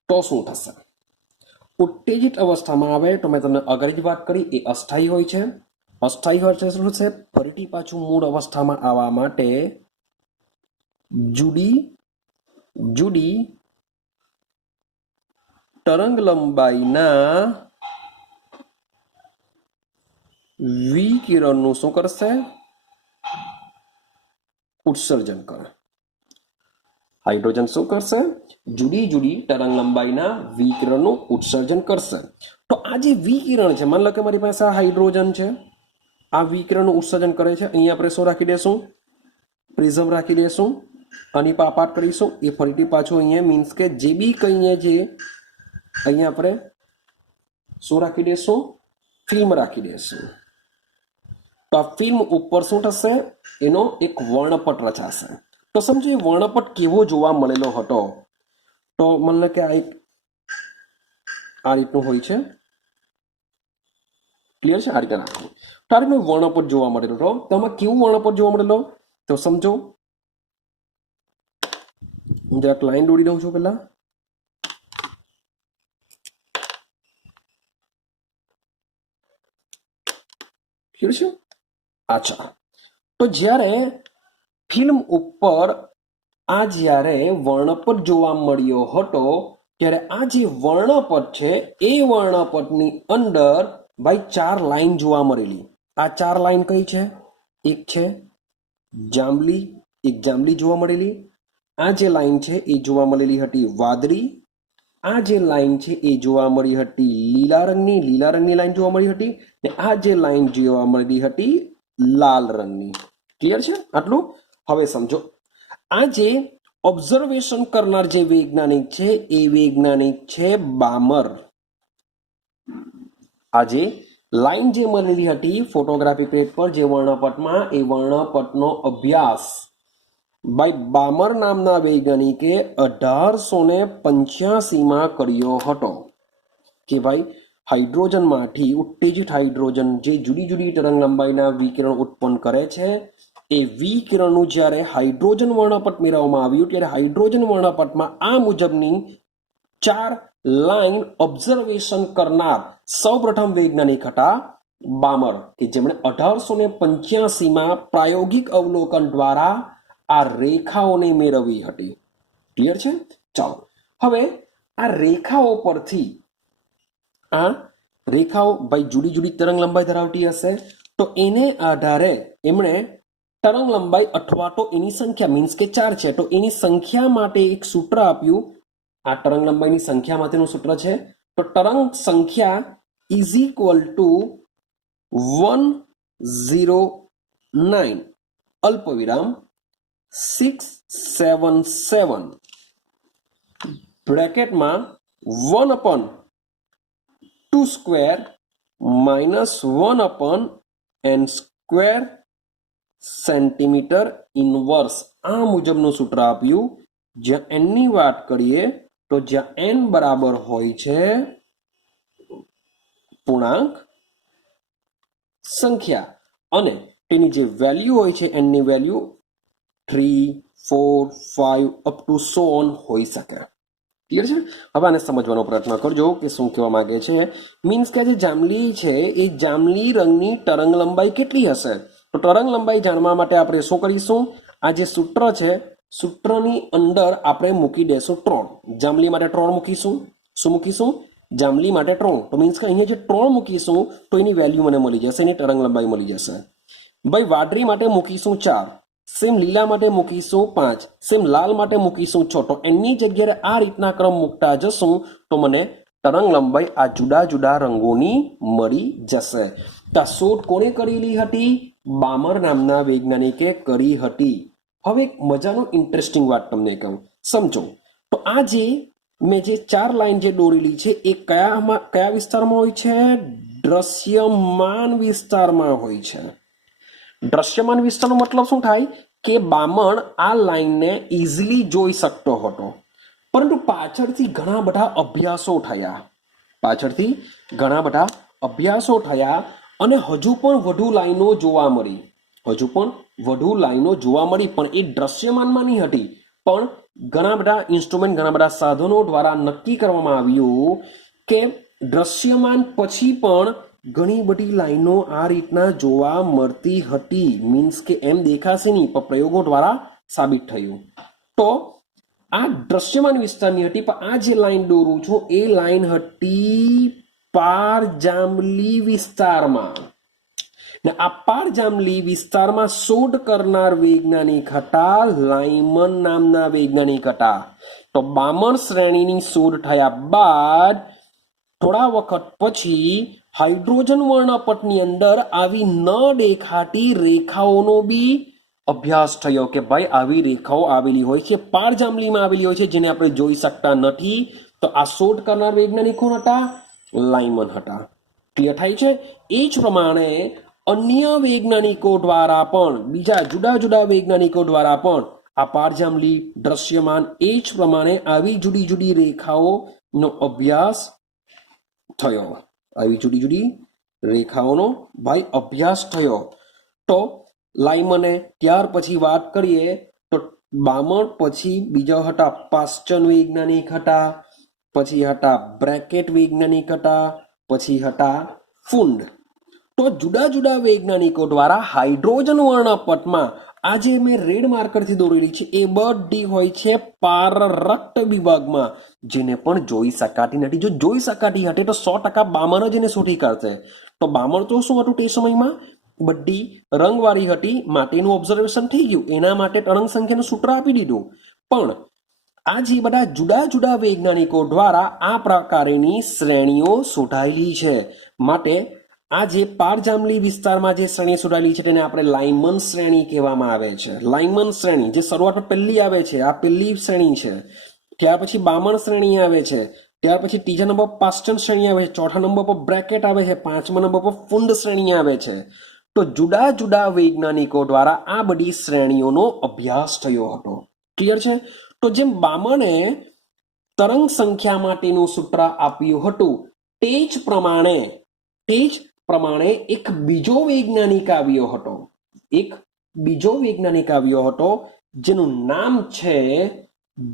તો શું થશે? ઉત્તેજિત અવસ્થામાં આવે તો મેં તમને આગળ જ વાત કરી, એ અસ્થાયી હોય છે. અસ્થાયી હોય છે શું છે? ફરીથી પાછું મૂળ અવસ્થામાં આવવા માટે જુદી જુદી તરંગ લંબાઈના વિકિરણનું શું કરશે? ઉત્સર્જન કરે. હાઇડ્રોજન શું કરશે? જુદી જુદી તરંગ લંબાઈના વિકિરણનું ઉત્સર્જન કરશે. તો આ જે વિકિરણ છે, માની લો કે મારી પાસે આ હાઇડ્રોજન છે, આ વિકિરણનું ઉત્સર્જન કરે છે. અહીંયા આપણે શું રાખી દેશું? પ્રિઝમ રાખી દેશું. આની પાપાટ કરીશું. એ ફરીથી પાછું અહીંયા મીન્સ કે જે બી કહીએ જે અહીંયા આપણે શું રાખી દેશું? ફિલ્મ રાખી દેશું. તો આ ફિલ્મ ઉપર શું થશે? એનો એક વર્ણપટ રચાશે. તો સમજો એ વર્ણપટ કેવો જોવા મળેલો હતો? તો મને કે આ રીતનું હોય છે. ક્લિયર છે? આ રીતે રાખવું. તો આ રીતનું વર્ણપટ જોવા મળેલો હતો. તો આમાં કેવું વર્ણપટ જોવા મળેલો? તો સમજો, હું જરાક લાઈન દોરી દઉં છું પેલા. ક્લિયર છે? અચ્છા, તો જ્યારે ફિલ્મ ઉપર આ જ્યારે વર્ણપટ જોવા મળ્યો હતો ત્યારે આ જે વર્ણપટ છે એ વર્ણપટની અંદર ભાઈ 4 લાઈન જોવા મળેલી. આ 4 લાઈન કઈ છે? એક છે જાંબલી, એક જાંબલી જોવા મળેલી. આ જે લાઈન છે એ જોવા મળેલી હતી વાદળી. આ જે લાઈન છે એ જોવા મળી હતી લીલા રંગની લાઈન જોવા મળી હતી. ને આ જે લાઈન જોવા મળી હતી લાલ રંગની. ક્લિયર છે આટલું? હવે સમજો, આ જે ઓબ્ઝર્વેશન કરનાર જે વૈજ્ઞાનિક છે એ વૈજ્ઞાનિક છે બામર. આ જે લાઈન જે મળેલી હતી ફોટોગ્રાફી પેજ પર જે વર્ણપટમાં, એ વર્ણપટનો અભ્યાસ ભાઈ બામર નામના વૈજ્ઞાનિકે 1885માં કર્યો હતો. કે ભાઈ હાઇડ્રોજનમાંથી ઉત્તેજિત હાઇડ્રોજન જે જુદી જુદી તરંગ લંબાઈના વિકિરણ ઉત્પન્ન કરે છે એ વિકિરણનું જ્યારે હાઇડ્રોજન વર્ણપટ મેળવવામાં આવ્યું ત્યારે હાઇડ્રોજન વર્ણપટમાં આ મુજબની 4 લાઈન ઓબ્ઝર્વેશન કરનાર સૌપ્રથમ વૈજ્ઞાનિક હતા બામર, કે જેમણે 1885માં પ્રાયોગિક અવલોકન દ્વારા આ રેખાઓને મેળવી હતી. ક્લિયર છે? ચાલો હવે આ રેખાઓ પરથી, આ રેખાઓ ભાઈ જુદી જુદી તરંગ લંબાઈ ધરાવતી હશે, તો એને આધારે એમણે તરંગ લંબાઈ અથવા તો એની સંખ્યા મીન્સ કે 4 છે તો એની સંખ્યા માટે એક સૂત્ર આપ્યું. આ તરંગ લંબાઈની સંખ્યા માટેનું સૂત્ર છે. તો તરંગ સંખ્યા ઇઝ ઇક્વલ ટુ 109 અલ્પવિરામ 677 બ્રેકેટમાં 1/2 square minus 1/n square centimetre inverse, આ મુજબનું સૂત્ર આપ્યું. જ્યાં n ની વાત કરીએ તો જ્યાં n બરાબર હોય છે પૂર્ણાંક સંખ્યા અને તેની જે વેલ્યુ હોય છે n ની value 3, 4, 5 up to so on હોઈ શકે. ક્લિયર છે? હવે આને સમજવાનો પ્રયત્ન કરજો કે શું કહેવા માંગે છે. મીન્સ કે જે જાંબલી છે એ જાંબલી રંગની તરંગ લંબાઈ કેટલી હશે? તો તરંગ લંબાઈ જાણવા માટે આપણે શું કરીશું? આ જે સૂત્ર છે સૂત્રની અંદર આપણે મૂકી દેશું 3. જાંબલી માટે 3 મૂકીશું. શું મૂકીશું? જાંબલી માટે 3. તો મીન્સ કે અહીંયા જે 3 મૂકીશું તો એની વેલ્યુ મને મળી જશે, એની તરંગ લંબાઈ મળી જશે. ભાઈ વાદળી માટે મૂકીશું 4, સેમ લીલા માટે મૂકીશું 5, સેમ લાલ માટે મૂકીશું 6. તો એની જગ્યાએ આ રીતના ક્રમ મૂકતા જશું તો મને તરંગ લંબાઈ આ જુદા જુદા રંગોની મળી જશે. તો શોધ કોણે કરેલી હતી? બામર નામના વૈજ્ઞાનિકે કરી હતી. હવે એક મજાનું ઇન્ટરેસ્ટિંગ વાત તમને કહું, સમજો. તો આ જે મેં જે 4 લાઈન જે દોરેલી છે એ કયા વિસ્તારમાં હોય છે? દ્રશ્યમાન વિસ્તારમાં હોય છે. દ્રશ્યમાન વિસ્તારનો મતલબ શું થાય? કે બામણ આ લાઈનને ઇઝીલી જોઈ શકતો હતો, પરંતુ પાછળથી ઘણા બધા અભ્યાસો થયા અને હજુ પણ વધુ લાઈનો જોવા મળી. પણ એ દ્રશ્યમાનમાં નહીં હતી, પણ ઘણા બધા ઇન્સ્ટ્રુમેન્ટ, ઘણા બધા સાધનો દ્વારા નક્કી કરવામાં આવ્યું કે દ્રશ્યમાન પછી પણ ઘણી બધી લાઈનો આ રીતના જોવા મળતી હતી. મીન્સ કે એમ દેખાશે નહીં, પણ પ્રયોગો દ્વારા સાબિત થયું. તો આ દ્રશ્યમાન વિસ્તારની હતી, પણ આ જે લાઈન દોરું છું એ લાઈન હતી પારજાંબલી વિસ્તારમાં. ને આ પારજાંબલી વિસ્તારમાં શોધ કરનાર વૈજ્ઞાનિક હતા લાયમન નામના વૈજ્ઞાનિક હતા. તો બામણ શ્રેણીની શોધ થયા બાદ થોડા વખત પછી હાઇડ્રોજન વર્ણપટની અંદર આવી ન દેખાતી રેખાઓનો બી અભ્યાસ થયો કે ભાઈ આવી રેખાઓ આવેલી હોય છે, પારજાંબલીમાં આવેલી હોય છે, જેને આપણે જોઈ શકતા નથી. તો આ શોધ કરનાર વૈજ્ઞાનિક કોણ હતા? લાયમન હતા. ક્લિયર થાય છે? એ જ પ્રમાણે અન્ય વૈજ્ઞાનિકો દ્વારા પણ, બીજા જુદા જુદા વૈજ્ઞાનિકો દ્વારા પણ આ પારજાંબલી, દ્રશ્યમાન, એ જ પ્રમાણે આવી જુદી જુદી રેખાઓનો અભ્યાસ થયો. તો લાયમને ત્યાર પછી વાત કરીએ તો બામણ પછી બીજા હતા પાસ્ચન વૈજ્ઞાનિક હતા, પછી હતા બ્રેકેટ વૈજ્ઞાનિક હતા, પછી હતા ફુંડ. તો જુદા જુદા વૈજ્ઞાનિકો દ્વારા હાઇડ્રોજન વર્ણપટમાં આ જે મેં રેડ માર્કરથી દોરેલી છે એ બધી હોય છે પારરક્ત વિભાગમાં, જેને પણ જોઈ શકાતી નથી. જો જોઈ શકાતી હતી તો 100% બામણ જ એને શોધી કાઢશે. તો બામણ તો શું હતું તે સમયમાં? બધી રંગવાળી હતી, માટેનું ઓબ્ઝર્વેશન થઈ ગયું, એના માટે તરંગ સંખ્યાનું સૂત્ર આપી દીધું. પણ આ જે બધા જુદા જુદા વૈજ્ઞાનિકો દ્વારા આ પ્રકારની શ્રેણીઓ શોધાયેલી છે. માટે આ જે પારજાંબલી વિસ્તારમાં જે શ્રેણી શોધાયેલી છે તેને આપણે લાયમન શ્રેણી કહેવામાં આવે છે. લાયમન શ્રેણી જે શરૂઆતમાં પહેલી આવે છે, આ પહેલી શ્રેણી છે. ત્યાર પછી બામણ શ્રેણી આવે છે, ત્યાર પછી ત્રીજા નંબર પર પાસ્ચન શ્રેણી આવે છે, ચોથા નંબર પર બ્રેકેટ આવે છે, પાંચમા નંબર પર ફુંડ શ્રેણી આવે છે. તો જુદા જુદા વૈજ્ઞાનિકો દ્વારા આ બધી શ્રેણીઓનો અભ્યાસ થયો હતો. ક્લિયર છે? તો જેમ બામણે તરંગ સંખ્યા માટેનું સૂત્ર આપ્યું હતું તે જ પ્રમાણે એક બીજો વૈજ્ઞાનિક આવ્યો હતો. એક બીજો વૈજ્ઞાનિક આવ્યો હતો જેનું નામ છે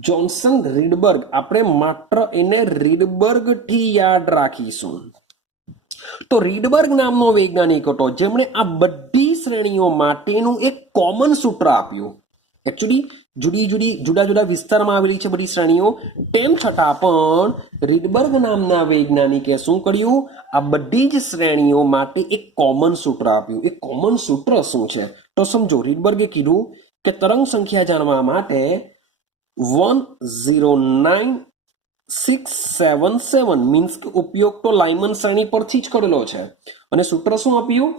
જોન્સન રીડબર્ગ. આપણે માત્ર એને રીડબર્ગ થી યાદ રાખીશું. તો રીડબર્ગ નામનો વૈજ્ઞાનિક હતો જેમણે આ બધી શ્રેણીઓ માટેનું એક કોમન સૂત્ર આપ્યું. એકચ્યુઅલી જુદા જુદા વિસ્તારમાં આવેલી છે બધી શ્રેણીઓ, તેમ છતાં પણ રીડબર્ગ નામના વૈજ્ઞાનિકે શું કર્યું? આ બધી જ શ્રેણીઓ માટે એક કોમન સૂત્ર આપ્યું. એ કોમન સૂત્ર શું છે તો સમજો. રીડબર્ગે કીધું કે તરંગ સંખ્યા જાણવા માટે 109677 મીન્સ કે ઉપયોગ તો લાઇમન શ્રેણી પરથી જ કરેલો છે. અને સૂત્ર શું આપ્યું?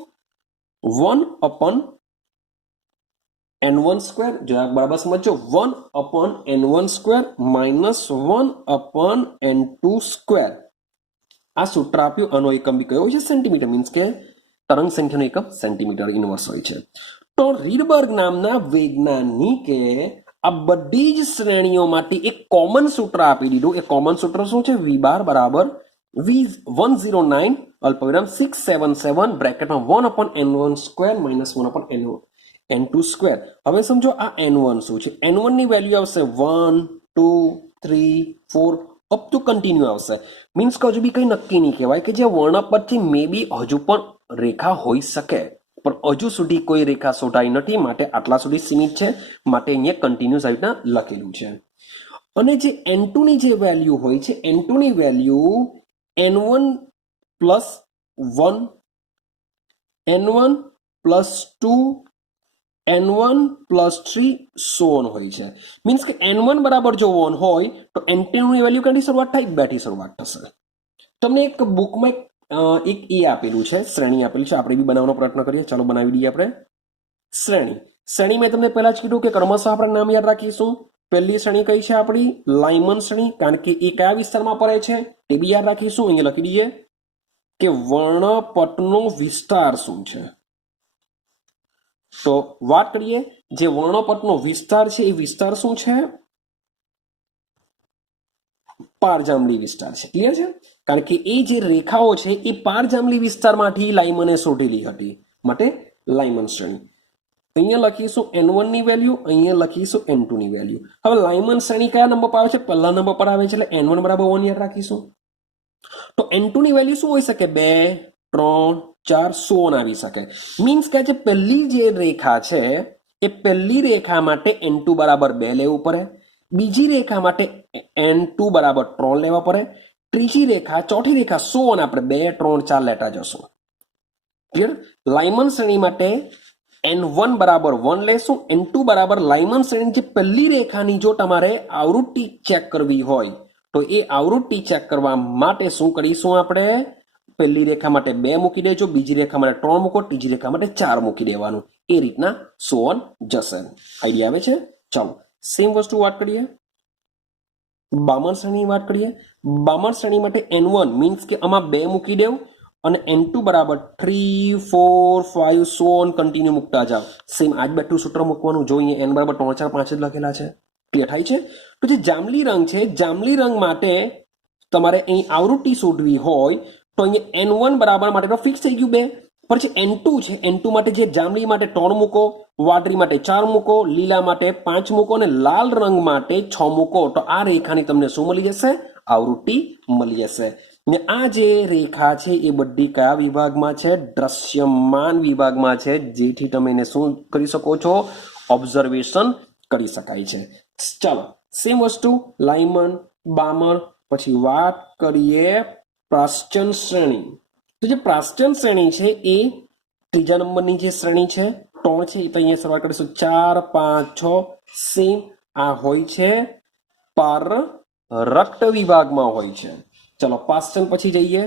1/n1² જો આ બરાબર સમજો, 1/n1² -1/n2². આ સૂત્ર આપ્યું. આનો એકમ બી કયો છે? સેન્ટીમીટર. મીન્સ કે તરંગ સંખ્યાનો એકમ સેન્ટીમીટર ઇનવર્સ હોય છે. તો રીડબર્ગ નામના વૈજ્ઞાનિકે આ બધી જ શ્રેણીઓ માટે એક કોમન સૂત્ર આપી દીધું. એ કોમન સૂત્ર શું છે? V બાર બરાબર 109,677 બ્રેકેટમાં 1/n1² -1/n2². હવે સમજો આ n1 શું છે? n1 ની વેલ્યુ આવશે 1 2 3 4 અપ ટુ કન્ટિન્યુ આવશે. મીન્સ કે હજુ બી કઈ નક્કી નહીં કહેવાય કે જે વર્ણપદથી મે બી હજુ પણ રેખા હોઈ શકે, પણ હજુ સુધી કોઈ રેખા શોધાઈ નથી, માટે આટલા સુધી સીમિત છે, માટે અહીંયા કન્ટિન્યુઅસ આવી રીતના લખેલું છે. અને જે n2 ની જે વેલ્યુ હોય છે, n2 ની value n1 plus 1 n1 plus 2 n1 plus 3 so on હોય છે. મીન્સ કે n1 બરાબર જો 1 હોય તો n2 ની વેલ્યુ ક્યાંથી શરૂઆત થાય? 2 થી શરૂઆત થશે. તમને એક બુકમાં એક એ આપેલું છે, શ્રેણી આપેલી છે. આપણે બી બનાવવાનો પ્રયત્ન કરીએ. ચાલો બનાવી દઈએ આપણે શ્રેણી મેં તમને પહેલા જ કીધું કે ક્રમશઃ આપણે નામ યાદ રાખીશું. પહેલી શ્રેણી કઈ છે આપણી? લાઇમન શ્રેણી. કારણ કે એ કયા વિસ્તારમાં પડે છે તે બી યાદ રાખીશું. અહીંયા લખી દઈએ કે વર્ણપટનો વિસ્તાર શું છે. તો વાત કરીએ જે વર્ણપટનો વિસ્તાર છે, એ વિસ્તાર શું છે? પારજાંબલી વિસ્તાર છે. ક્લિયર છે? કારણ કે એ જે રેખાઓ છે એ પારજાંબલી વિસ્તારમાંથી લાઇમને શોધેલી હતી, માટે લાઇમન શ્રેણી. અહીંયા લખીશું n1 ની વેલ્યુ, અહીંયા લખીશું n2 ની વેલ્યુ. હવે લાઇમન શ્રેણી કયા નંબર પર આવે છે? પહેલા નંબર પર આવે છે, એટલે n1 બરાબર 1 યાદ રાખીશું. તો n2 ની વેલ્યુ શું હોઈ શકે? 2 3 4 સો આવી શકે. મીન્સ કે જે પહેલી જે રેખા છે એ પહેલી રેખા માટે n2 બરાબર 2 લેવું પડે, બીજી રેખા માટે n2 બરાબર 3 લેવા પડે, ત્રીજી રેખા, ચોથી રેખા, સો ઓન આપણે 2 3 4 લેતા જશું. ક્લિયર? લાઇમન શ્રેણી માટે n1 બરાબર 1 લેશું, n2 બરાબર લાઇમન શ્રેણી જે પહેલી રેખાની જો તમારે આવૃત્તિ ચેક કરવી હોય તો એ આવૃત્તિ ચેક કરવા માટે શું કરીશું? આપણે પહેલી રેખા માટે 2 મૂકી દેજો, બીજી રેખા માટે 3 મૂકો, ત્રીજી રેખા માટે 4 મૂકી દેવાનું. એ રીતના સો ઓન જશે. આઈડિયા આવે છે? ચાલો સેમ વસ્તુ વાત કરીએ. બામણ શ્રેણીની વાત કરીએ. બામણ શ્રેણી માટે n1 મીન્સ કે આમાં 2 મૂકી દેવું અને n2 બરાબર 3 4 5 સો ઓન કન્ટિન્યુ મૂકતા જાવ. સેમ આજ બેઠું સૂત્ર મૂકવાનું. જો અહીંયા n બરાબર 3 4 5 જ લખેલા છે. ક્લિયર થાય છે? તો જે જાંબલી રંગ છે, જાંબલી રંગ માટે તમારે અહીં આવૃત્તિ શોધવી હોય તો અહીંયા n1 બરાબર માટે તો ફિક્સ થઈ ગયું 2. પછી n2 છે, n2 માટે જે જાંબલી માટે 3 મૂકો, વાદળી માટે 4 મૂકો, લીલા માટે 5 મૂકો અને લાલ રંગ માટે 6 મૂકો. તો આ રેખાની તમને શું મળી જશે? આવૃત્તિ મળી જશે. ને આ જે રેખા છે એ બધી કયા વિભાગમાં છે? દ્રશ્યમાન વિભાગમાં છે, જેથી તમે એને શું કરી શકો છો? ઓબ્ઝર્વેશન કરી શકાય છે. ચાલો સેમ વસ્તુ લાઇમન, બામણ. પછી વાત કરીએ પ્રાશ્ચન શ્રેણી. તો જે પ્રાશ્ચન શ્રેણી છે એ ત્રીજા નંબરની જે શ્રેણી છે 3 છે, એ તો અહીંયા શરૂઆત કરીશું 4 5 6. સેમ આ હોય છે પારરક્ત વિભાગમાં હોય છે. ચલો પ્રાશ્ચન પછી જઈએ.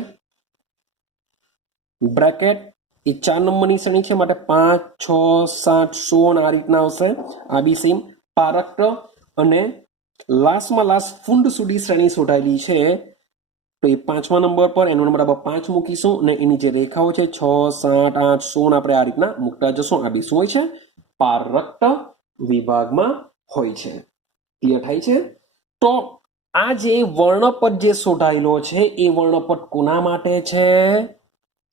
બ્રેકેટ એ 4 નંબરની શ્રેણી છે, માટે 5 6 7 16 આ રીતના આવશે. આ બી સેમ પારક્ત. અને લાસ્ટમાં લાસ્ટ ફુંડ સુધી શ્રેણી શોધાયેલી છે, તો એ 5મા નંબર પર n1 બરાબર 5 મૂકીશું અને એની જે રેખાઓ છે 6 7 8 16 આપણે આ રીતના મૂકતા જશું. આ બી શું હોય છે? પારરક્ત વિભાગમાં હોય છે. ક્લિયર થાય છે? તો આ જે વર્ણપટ જે શોધાયેલો છે એ વર્ણપટ કોના માટે છે?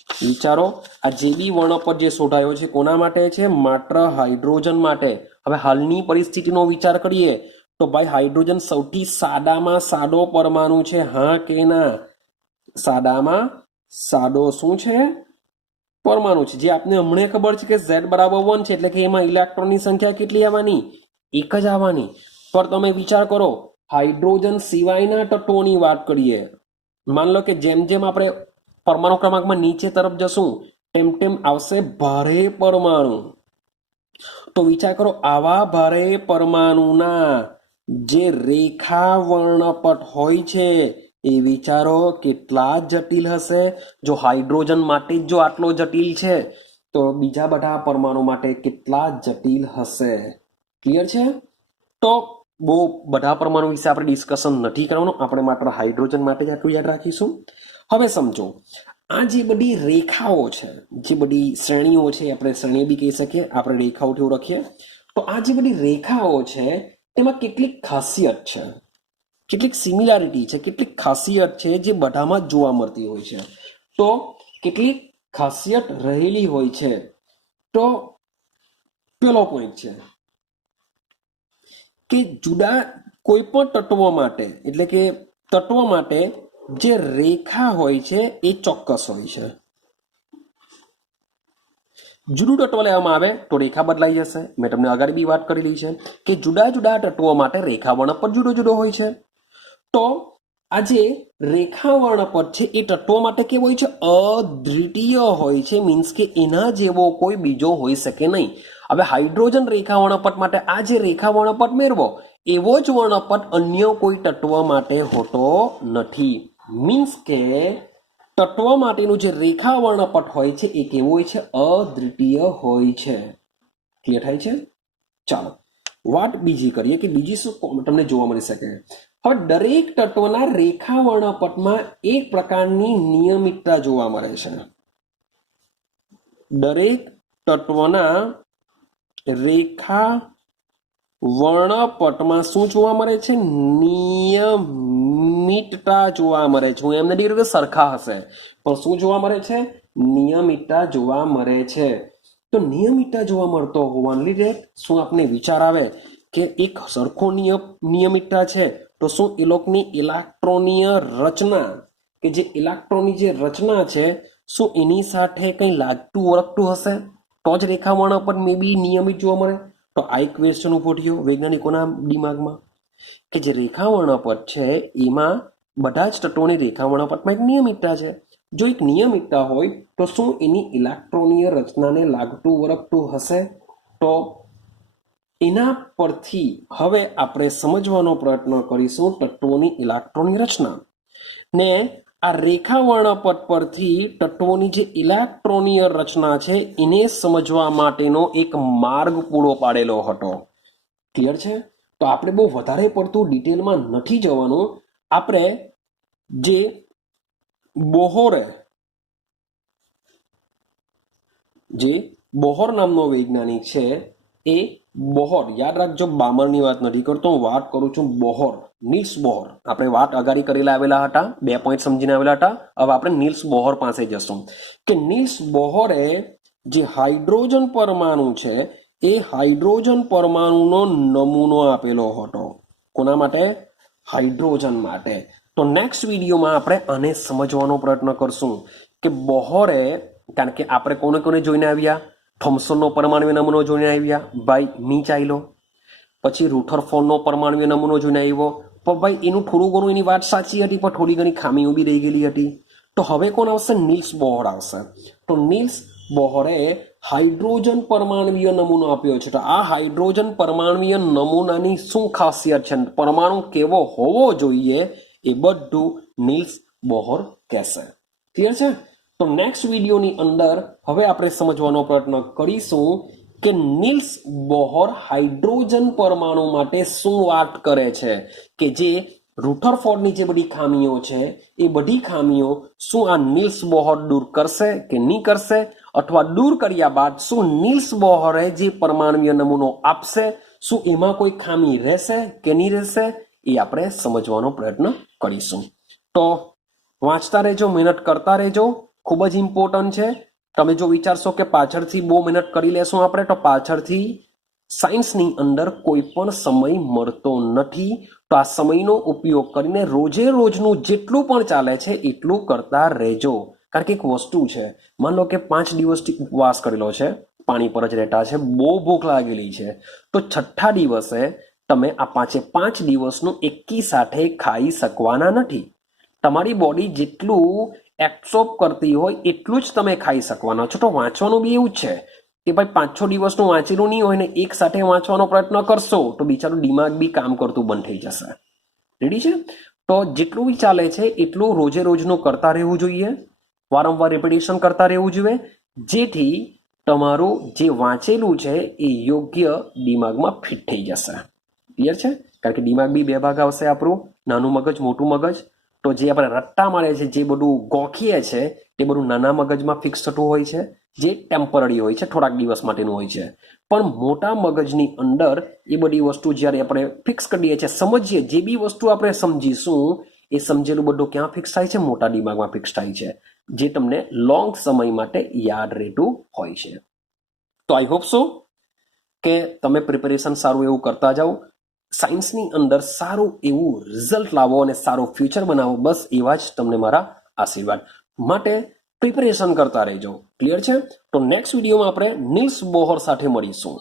વિચારો, આ જે બી વર્ણપટ જે શોધાયો છે કોના માટે છે? માત્ર હાઇડ્રોજન માટે. હવે હાલની પરિસ્થિતિનો વિચાર કરીએ તો ભાઈ હાઇડ્રોજન સૌથી સાદામાં સાદો પરમાણુ છે, હા કે ના? સાદામાં સાદો શું છે? પરમાણુ છે. જે આપને હમણાં ખબર છે કે Z બરાબર 1 છે, એટલે કે એમાં ઇલેક્ટ્રોનની સંખ્યા કેટલી આવવાની? એક જ આવવાની. પર તમે વિચાર કરો, હાઇડ્રોજન સિવાયના તત્વોની વાત કરીએ. માન લો કે જેમ જેમ આપણે પરમાણુ ક્રમાંકમાં નીચે તરફ જશું તેમ તેમ આવશે ભારે પરમાણુ. તો વિચાર કરો, આવા ભારે પરમાણુના જે રેખા વર્ણપટ હોય છે એ વિચારો કેટલા જટિલ હશે. જો હાઇડ્રોજન માટે જ જો આટલો જટિલ છે તો બીજા બધા પરમાણુ માટે કેટલા જટિલ હશે. ક્લિયર છે? તો બહુ બધા પરમાણુ વિશે આપણે ડિસ્કશન નથી કરવાનું, આપણે માત્ર હાઇડ્રોજન માટે જ આટલું યાદ રાખીશું. હવે સમજો, આ જે બધી રેખાઓ છે, જે બધી શ્રેણીઓ છે, આપણે શ્રેણી બી કહી શકીએ, આપણે રેખાઓથી ઓળખીએ. તો આ જે બધી રેખાઓ છે તેમાં કેટલીક ખાસિયત છે, કેટલીક સિમિલારિટી છે, કેટલીક ખાસિયત છે જે બધામાં જ જોવા મળતી હોય છે. તો કેટલીક ખાસિયત રહેલી હોય છે. તો પેલો પોઈન્ટ છે કે જુદા કોઈ પણ તત્વો માટે, એટલે કે તત્વો માટે જે રેખા હોય છે એ ચોક્કસ હોય છે. જુદું તત્વ લેવામાં આવે તો રેખા બદલાઈ જશે. મેં તમને આગળ બી વાત કરેલી છે કે જુદા જુદા તત્વો માટે રેખા વર્ણપટ જુદો જુદો હોય છે. તો આ જે રેખા વર્ણપટ છે એ તત્વો માટે કેવો હોય છે? અદ્વિતીય હોય છે. મીન્સ કે એના જેવો કોઈ બીજો હોઈ શકે નહીં. હવે હાઇડ્રોજન રેખા વર્ણપટ માટે આ જે રેખા વર્ણપટ મેળવો એવો જ વર્ણપટ અન્ય કોઈ તત્વ માટે હોતો નથી. મીન્સ કે તત્વ માટેનું જે રેખા વર્ણપટ હોય છે એ કેવો હોય છે? અદ્વિતીય હોય છે. ક્લિયર થાય છે? ચાલો વાત બીજી કરીએ કે બીજી શું તમને જોવા મળી શકે. હવે દરેક તત્વના રેખા વર્ણપટમાં એક પ્રકારની નિયમિતતા જોવા મળે છે. દરેક તત્વના રેખા વર્ણપટમાં શું જોવા મળે છે? નિયમિતતા જોવા મળે છે. હું એમ નથી કીધું કે સરખા હશે, પણ શું જોવા મળે છે? નિયમિતતા જોવા મળે છે. તો નિયમિતતા જોવા મળતો હોવાને લીધે શું આપને વિચાર આવે કે એક સરખો નિયમિતતા છે તો શું એ લોકોની ઇલેક્ટ્રોનીય રચના, કે જે ઇલેક્ટ્રોનની જે રચના છે, શું એની સાથે કંઈ લાગતું ઓળખતું હશે તો જ રેખા વર્ણપટ મે બી નિયમિત જોવા મળે? તો આ એક ક્વેશ્ચન ઉભો થયો વૈજ્ઞાનિકોના દિમાગમાં કે જે રેખા વર્ણપટ છે એમાં બધા જ તત્વોની રેખા વર્ણપટમાં એક નિયમિતતા છે. જો એક નિયમિતતા હોય તો શું એની ઇલેક્ટ્રોનીય રચનાને લાગતું ઓળખતું હશે? તો એના પરથી હવે આપણે સમજવાનો પ્રયત્ન કરીશું તત્વોની ઇલેક્ટ્રોનની રચના. ને આ રેખા વર્ણપટ પરથી તત્વોની જે ઇલેક્ટ્રોનીય રચના છે એને સમજવા માટેનો એક માર્ગ પૂરો પાડેલો હતો. ક્લિયર છે? તો આપણે બહુ વધારે પડતું ડિટેલમાં નથી જવાનું. આપણે જે બોહર નામનો વૈજ્ઞાનિક છે એ બોહર, યાદ રાખજો, બામરની વાત નથી કરતો, હું વાત કરું છું બોહર, નીલ્સ બોહર. આપણે વાત અગાડી કરેલા આવેલા હતા, 2 પોઈન્ટ સમજીને આવેલા હતા. હવે આપણે નીલ્સ બોહર પાસે જશું કે નીલ્સ બોહરે જે હાઇડ્રોજન પરમાણુ છે એ હાઇડ્રોજન પરમાણુનો નમૂનો આપેલો હતો. કોના માટે? હાઇડ્રોજન માટે. તો નેક્સ્ટ વિડીયોમાં આપણે આને સમજવાનો પ્રયત્ન કરશું કે બોહરે, કારણ કે આપણે કોને કોને જોઈને આવ્યા? થોમ્સનનો પરમાણુ નમૂનો જોઈને આવ્યા, ભાઈ મીચાઇલો. પછી રુથરફોર્ડનો પરમાણુ નમૂનો જોઈને આવ્યો, પણ ભાઈ એનું થોડું ઘણું એની વાત સાચી હતી પણ થોડી ઘણી ખામીઓ બી રહી ગયેલી હતી. તો હવે કોણ આવશે? નીલ્સ બોહર આવશે. તો નીલ્સ બોહરે હાઇડ્રોજન પરમાણુય નમૂનો આપ્યો છે. તો આ હાઇડ્રોજન પરમાણુય નમૂનાની શું ખાસિયત છે, પરમાણુ કેવો હોવો જોઈએ, એ બધું નીલ્સ બોહર કહેશે. ક્લિયર છે? તો નેક્સ્ટ વિડીયોની અંદર હવે આપણે સમજવાનો પ્રયત્ન કરીશું કે નીલ્સ બોહર હાઇડ્રોજન પરમાણુ માટે શું વાત કરે છે, કે જે રુથરફોર્ડની જે બધી ખામીઓ છે એ બધી ખામીઓ શું આ નીલ્સ બોહર દૂર કરશે કે નહીં કરશે, અથવા દૂર કર્યા બાદ શું નીલ્સ બોહરે જે પરમાણુય નમૂનો આપશે શું એમાં કોઈ ખામી રહેશે કે નહીં રહેશે, એ આપણે સમજવાનો પ્રયત્ન કરીશું. તો વાંચતા રહેજો, મહેનત કરતા રહેજો. ખૂબ જ ઇમ્પોર્ટન્ટ છે. તમે જો વિચારશો કે પાછળથી બહુ મહેનત કરી લેશું આપણે, તો પાછળથી સાયન્સની અંદર કોઈ પણ સમય મળતો નથી. તો આ સમયનો ઉપયોગ કરીને રોજે રોજનું જેટલું પણ ચાલે છે એટલું કરતા રહેજો. કારણ કે એક વસ્તુ છે, માન લો કે 5 દિવસથી ઉપવાસ કરેલો છે, પાણી પર જ રહેતા છે, બહુ ભૂખ લાગેલી છે, તો છઠ્ઠા દિવસે તમે આ 5 દિવસનું એકી સાથે ખાઈ શકવાના નથી. તમારી બોડી જેટલું એબ્સોર્બ કરતી હોય એટલું જ તમે ખાઈ શકવાના છો. તો વાંચવાનું બી એવું જ છે કે ભાઈ 5-6 દિવસનું વાંચેલું નહીં હોય ને એક સાથે વાંચવાનો પ્રયત્ન કરશો તો બિચારું દિમાગ બી કામ કરતું બંધ થઈ જશે. રેડી છે? તો જેટલું બી ચાલે છે એટલું રોજે રોજનું કરતા રહેવું જોઈએ, વારંવાર રિપીટેશન કરતા રહેવું જોઈએ, જેથી તમારું જે વાંચેલું છે એ યોગ્ય દિમાગમાં ફિટ થઈ જશે. ક્લિયર છે? કારણ કે દિમાગ બી 2 ભાગ આવશે આપણું, નાનું મગજ, મોટું મગજ. તો જે આપણે રટ્ટા મારે છે, જે બધું ગોખીએ છે તે બધું નાના મગજમાં ફિક્સ થતું હોય છે, જે ટેમ્પરરી હોય છે, થોડાક દિવસ માટેનું હોય છે. પણ મોટા મગજની અંદર એ બધી વસ્તુ જ્યારે આપણે ફિક્સ કરીએ છીએ, સમજીએ, જે બી વસ્તુ આપણે સમજીશું એ સમજેલું બધું ક્યાં ફિક્સ થાય છે? મોટા દિમાગમાં ફિક્સ થાય છે, જે તમને લોંગ સમય માટે યાદ રહેતું હોય છે. તો આઈ હોપ સો કે તમે પ્રિપેરેશન સારું એવું કરતા જાઓ, સાયન્સની અંદર સારું એવું રિઝલ્ટ લાવો અને સારું ફ્યુચર બનાવો. બસ એવા જ તમને મારા આશીર્વાદ. માટે પ્રિપેરેશન કરતા રહેજો. ક્લિયર છે? તો નેક્સ્ટ વિડીયોમાં આપણે નિલ્સ બોહર સાથે મળીશું.